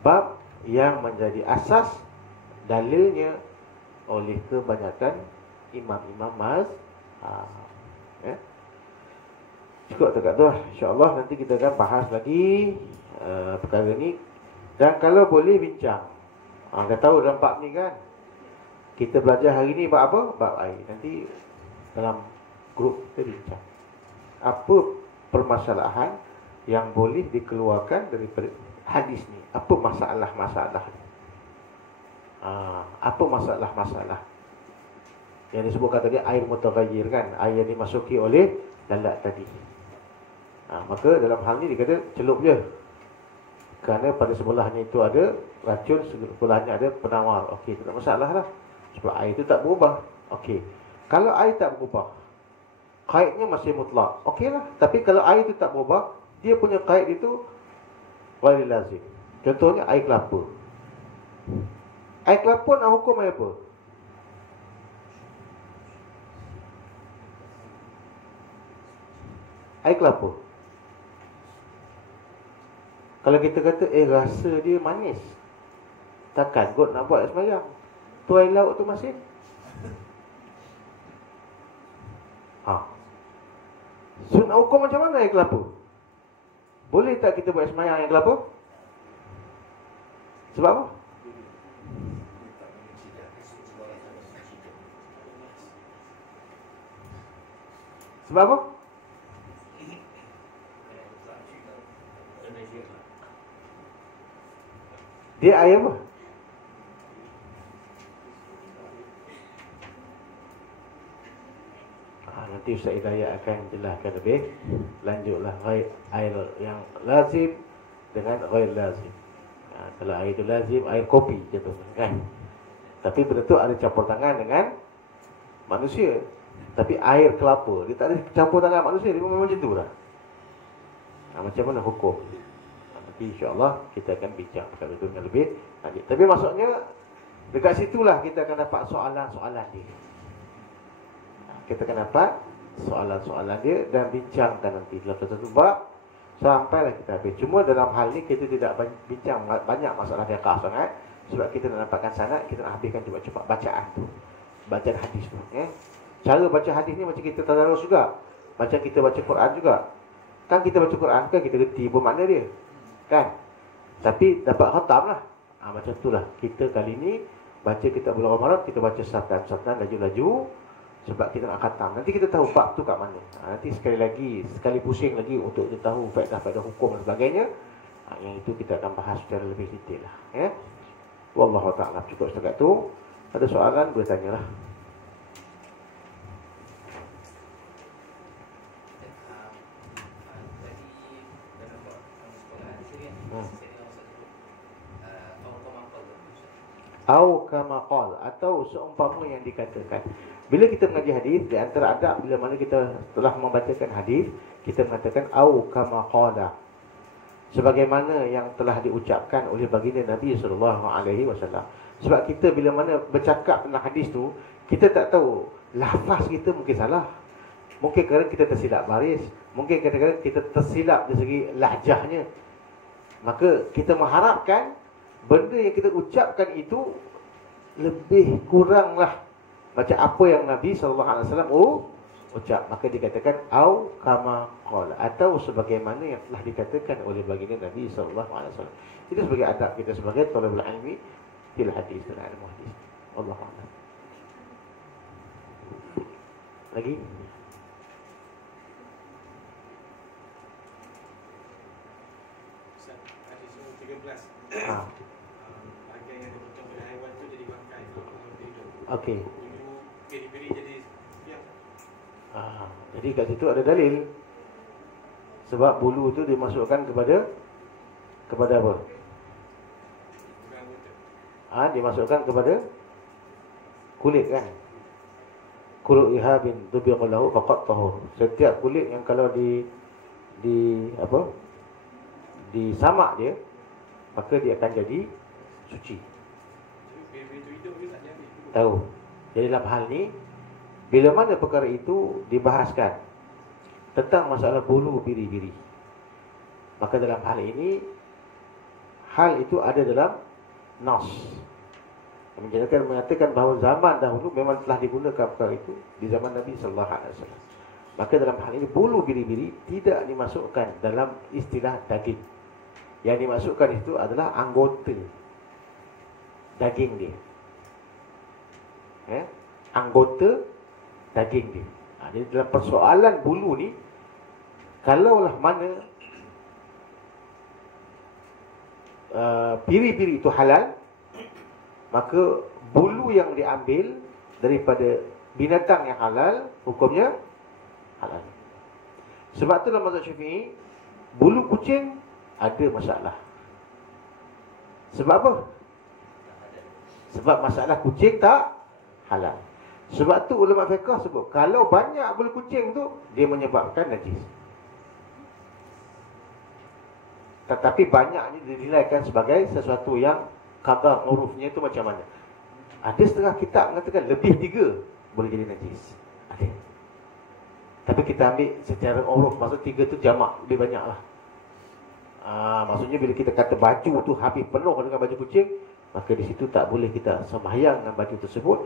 bab yang menjadi asas dalilnya oleh kebanyakan imam-imam ya. Cukup dekat tu. InsyaAllah nanti kita akan bahas lagi perkara ni. Dan kalau boleh bincang. Anda tahu dalam bab ni kan, kita belajar hari ni bab apa? Bab air. Nanti dalam grup kita bincang apa permasalahan yang boleh dikeluarkan daripada hadis ni. Apa masalah-masalah ni? Apa masalah-masalah yang disebutkan tadi, air mutaghayyir kan, air yang dimasuki oleh lalat tadi. Maka dalam hal ni dikata celup je, kerana pada sebelahnya itu ada racun, sebelahnya ada penawar. Okey, tak masalah lah, sebab air itu tak berubah. Okey, kalau air tak berubah, qaidnya masih mutlak, okey lah. Tapi kalau air itu tak berubah, dia punya qaid itu ghair lazim. Contohnya air kelapa. Air kelapa nak hukum air apa? Air kelapa. Kalau kita kata rasa dia manis, takkan kot nak buat sembahyang. Tu air laut tu masih so nak hukum macam mana air kelapa? Boleh tak kita buat sembahyang air kelapa? Sebab apa? Sebab apa? Dia air apa? Nanti Ustaz Hidayat akan jelaskan lebih lanjutlah air yang lazim dengan ghair lazim. Kalau air itu lazim, air kopi contohnya kan. Tapi benda tu ada campur tangan dengan manusia. Tapi air kelapa, dia tak ada campur tangan manusia, dia memang macam tu lah. Macam mana hukum? Nanti insyaAllah kita akan bincang perkara itu dengan lebih lanjut. Tapi maksudnya dekat situlah kita akan dapat soalan-soalan dia. Kita akan dapat soalan-soalan dia dan bincangkan nanti dalam satu bab sampailah kita habis. Cuma dalam hal ni kita tidak bincang banyak masalah fiqh sangat, sebab kita nak dapatkan sanad, kita nak habiskan cepat-cepat bacaan tu, bacaan hadis tu. Cara baca hadis ni macam kita tadarus juga, macam kita baca Quran juga. Kan kita baca Quran kan kita reti pun makna dia, kan? Tapi dapat khatam lah. Macam itulah kita kali ni baca kitab Bulughul Maram, kita baca satan laju-laju, sebab kita nak khatam. Nanti kita tahu bab tu kat mana. Nanti sekali pusing lagi untuk kita tahu faedah-faedah hukum dan sebagainya. Yang itu kita akan bahas secara lebih detail lah. Ya. Wallahu ta'ala. Cukup setakat tu. Ada soalan boleh tanyalah. Au kama qala, atau seumpama yang dikatakan. Bila kita mengaji hadis, di antara adab bila mana kita telah membacakan hadis, kita mengatakan au kama qala, sebagaimana yang telah diucapkan oleh baginda Nabi sallallahu alaihi wasallam. Sebab kita bila mana bercakap tentang hadis tu, kita tak tahu lafaz kita mungkin salah. Mungkin kadang kita tersilap baris, mungkin kadang-kadang kita tersilap dari segi lahjahnya. Maka kita mengharapkan benda yang kita ucapkan itu lebih kuranglah macam apa yang Nabi SAW ucap. Maka dikatakan au kama qala, atau sebagaimana yang telah dikatakan oleh baginda Nabi SAW. Itu sebagai adab kita sebagai talibul ilmi fil hadis dan ilmu hadis. Wallahu a'lam. Lagi? Okey. Jadi kat situ ada dalil. Sebab bulu tu dimasukkan kepada apa? dimasukkan kepada kulit kan. Kullu ihabin dubiqa lahu faqat tahur. Setiap kulit yang kalau disamak dia, maka dia akan jadi suci. Tahu. Jadi dalam hal ni, bila mana perkara itu dibahaskan tentang masalah bulu biri-biri, maka dalam hal ini, hal itu ada dalam nas. Menyatakan bahawa zaman dahulu memang telah digunakan perkara itu di zaman Nabi sallallahu alaihi wasallam. Maka dalam hal ini bulu biri-biri tidak dimasukkan dalam istilah daging. Yang dimasukkan itu adalah anggota daging dia. Anggota daging dia. Jadi dalam persoalan bulu ni, kalaulah mana biri-biri itu halal, maka bulu yang diambil daripada binatang yang halal, hukumnya halal. Sebab tu dalam mazhab Syafi'i, bulu kucing ada masalah. Sebab apa? Sebab masalah kucing tak halal. Sebab tu ulama fiqh sebut, kalau banyak bulu kucing tu, dia menyebabkan najis. Tetapi banyak ni dinilaikan sebagai sesuatu yang qadar urufnya itu macam mana. Ada setengah kitab mengatakan lebih 3 boleh jadi najis. Ada. Tapi kita ambil secara uruf, maksud 3 tu jamak, lebih banyak lah. Maksudnya bila kita kata baju tu habis penuh dengan baju kucing, maka di situ tak boleh kita sembahyang dengan baju tersebut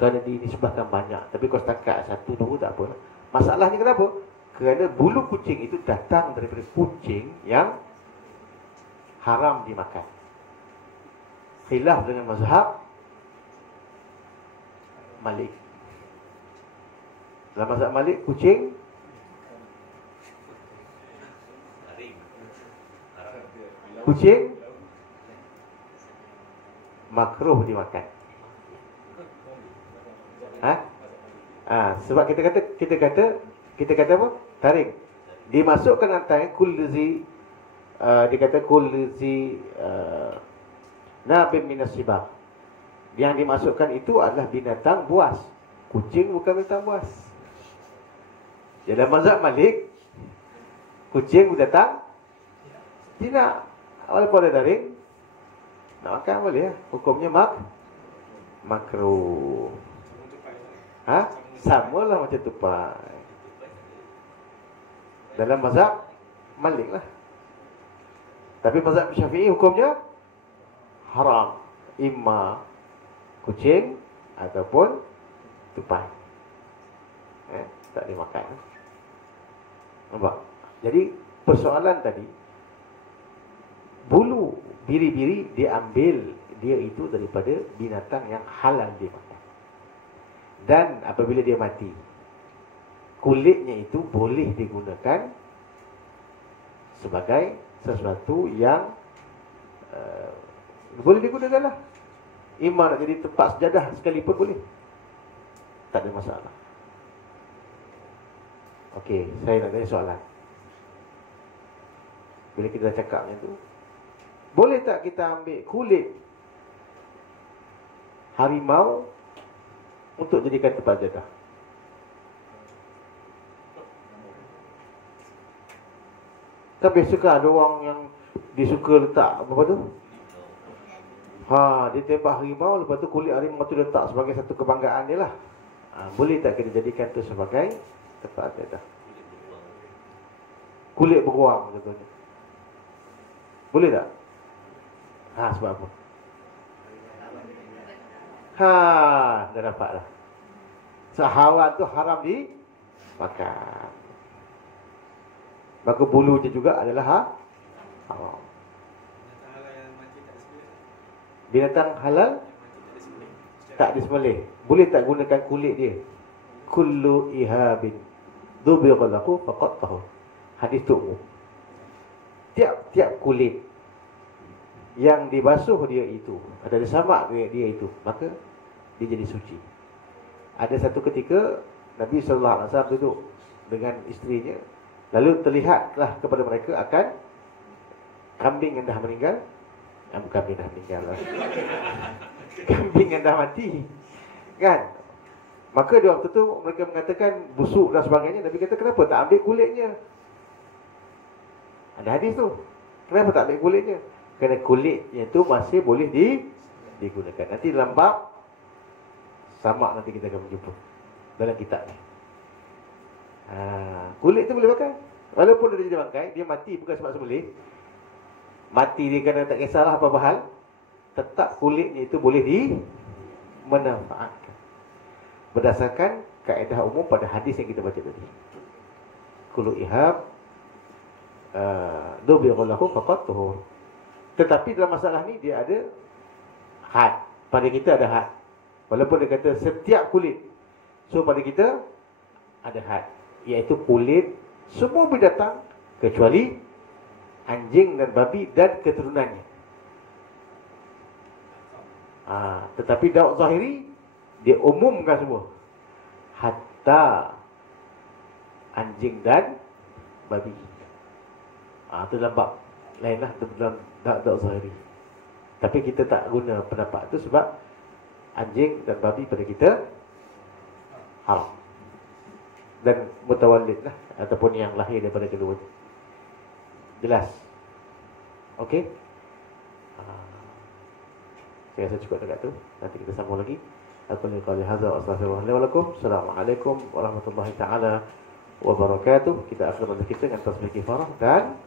kerana dinisbahkan banyak. Tapi kalau setakat 1, 2 tak apa. Masalahnya kenapa? Kerana bulu kucing itu datang daripada kucing yang haram dimakan. Khilaf dengan mazhab Malik. Dalam mazhab Malik, kucing makruh dimakan. Sebab kita kata apa? Taring. Dimasukkan antara kulzi, dikata kulzi nabim minas sibah. Yang dimasukkan itu adalah binatang buas. Kucing bukan binatang buas. Dalam mazhab Malik, kucing binatang jinak. Walaupun ada daring, nak makan boleh ya. Hukumnya makruh. Sama lah macam tupai. Dalam mazhab Malik lah. Tapi mazhab Syafi'i hukumnya haram. Imma kucing ataupun tupai. Tak dimakan. Nampak? Jadi persoalan tadi, bulu biri-biri diambil dia itu daripada binatang yang halal dimakan. Dan apabila dia mati, kulitnya itu boleh digunakan sebagai sesuatu yang boleh digunakan lah. Imam nak jadi tempat sejadah sekalipun boleh. Tak ada masalah. Okey, saya nak tanya soalan. Bila kita dah cakap macam tu, boleh tak kita ambil kulit harimau untuk jadikan tempat jadah? Kan biasa kan ada orang yang dia suka letak apa tu? Dia tembak harimau, lepas tu kulit harimau tu letak sebagai satu kebanggaan dia lah. Boleh tak kita jadikan tu sebagai tempat jadah? Kulit beruang contohnya. Boleh tak? Sebab apa? Dah dapat lah. Sahawan tu haram dimakan. Maka bulunya juga adalah haram. Binatang halal tak disembelih. Boleh tak gunakan kulit dia? Kullu ihabin dubiqa lahu faqat tahur. Hadis tu umum. Tiap-tiap kulit yang dibasuh dia itu, atau disamak dia itu, maka dia jadi suci. Ada satu ketika Nabi sallallahu alaihi wasallam duduk dengan isterinya, lalu terlihatlah kepada mereka akan kambing yang dah meninggal Kambing dah meninggal lah. Kambing yang dah mati, kan? Maka di waktu tu mereka mengatakan busuk dan sebagainya. Nabi kata, kenapa tak ambil kulitnya? Ada hadis tu. Kenapa tak ambil kulitnya? Kerana kulitnya tu masih boleh digunakan. Nanti dalam bab Samak nanti kita akan berjumpa dalam kitab ni. Kulit tu boleh pakai. Walaupun dia jadi bangkai, dia mati bukan sebab sembelih. Mati dia kerana tak kisahlah apa hal, tetap kulitnya itu boleh dimanfaatkan. Berdasarkan kaedah umum pada hadis yang kita baca tadi. Kullu ihab dubighallahu faqat tuhur. Tetapi dalam masalah ni dia ada had. Pada kita ada had. Walaupun dia kata setiap kulit. So pada kita ada had, iaitu kulit semua binatang kecuali anjing dan babi dan keturunannya. Tetapi dakwah zahiri dia umumkan semua, hatta anjing dan babi. Itu dalam bab lain lah, dalam dakwah zahiri. Tapi kita tak guna pendapat itu sebab anjing dan babi pada kita haram dan mutawallid lah, ataupun yang lahir daripada kedua. Jelas? Okey? Saya rasa cukup dekat tu. Nanti kita sambung lagi. Aku ni qali hadza wa astaghfirullah li wa lakum. Assalamualaikum warahmatullahi taala wabarakatuh. Kita akhir pada kita dengan tasbih kifarah dan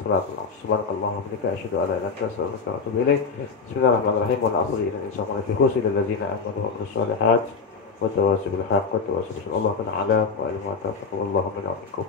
salatullah. Subhanallah wa bihamdihi asyhadu an la ilaha illa anta astaghfiruka wa atubu ilaik. Bismillahirrahmanirrahim. Wa na'udzu billahi min syarri anfusina allazina amanu wa amilus solihat. وتواصوا بالحق وتواصوا بالصبر. الله تعالى وعلم ما توفق والله من عونكم.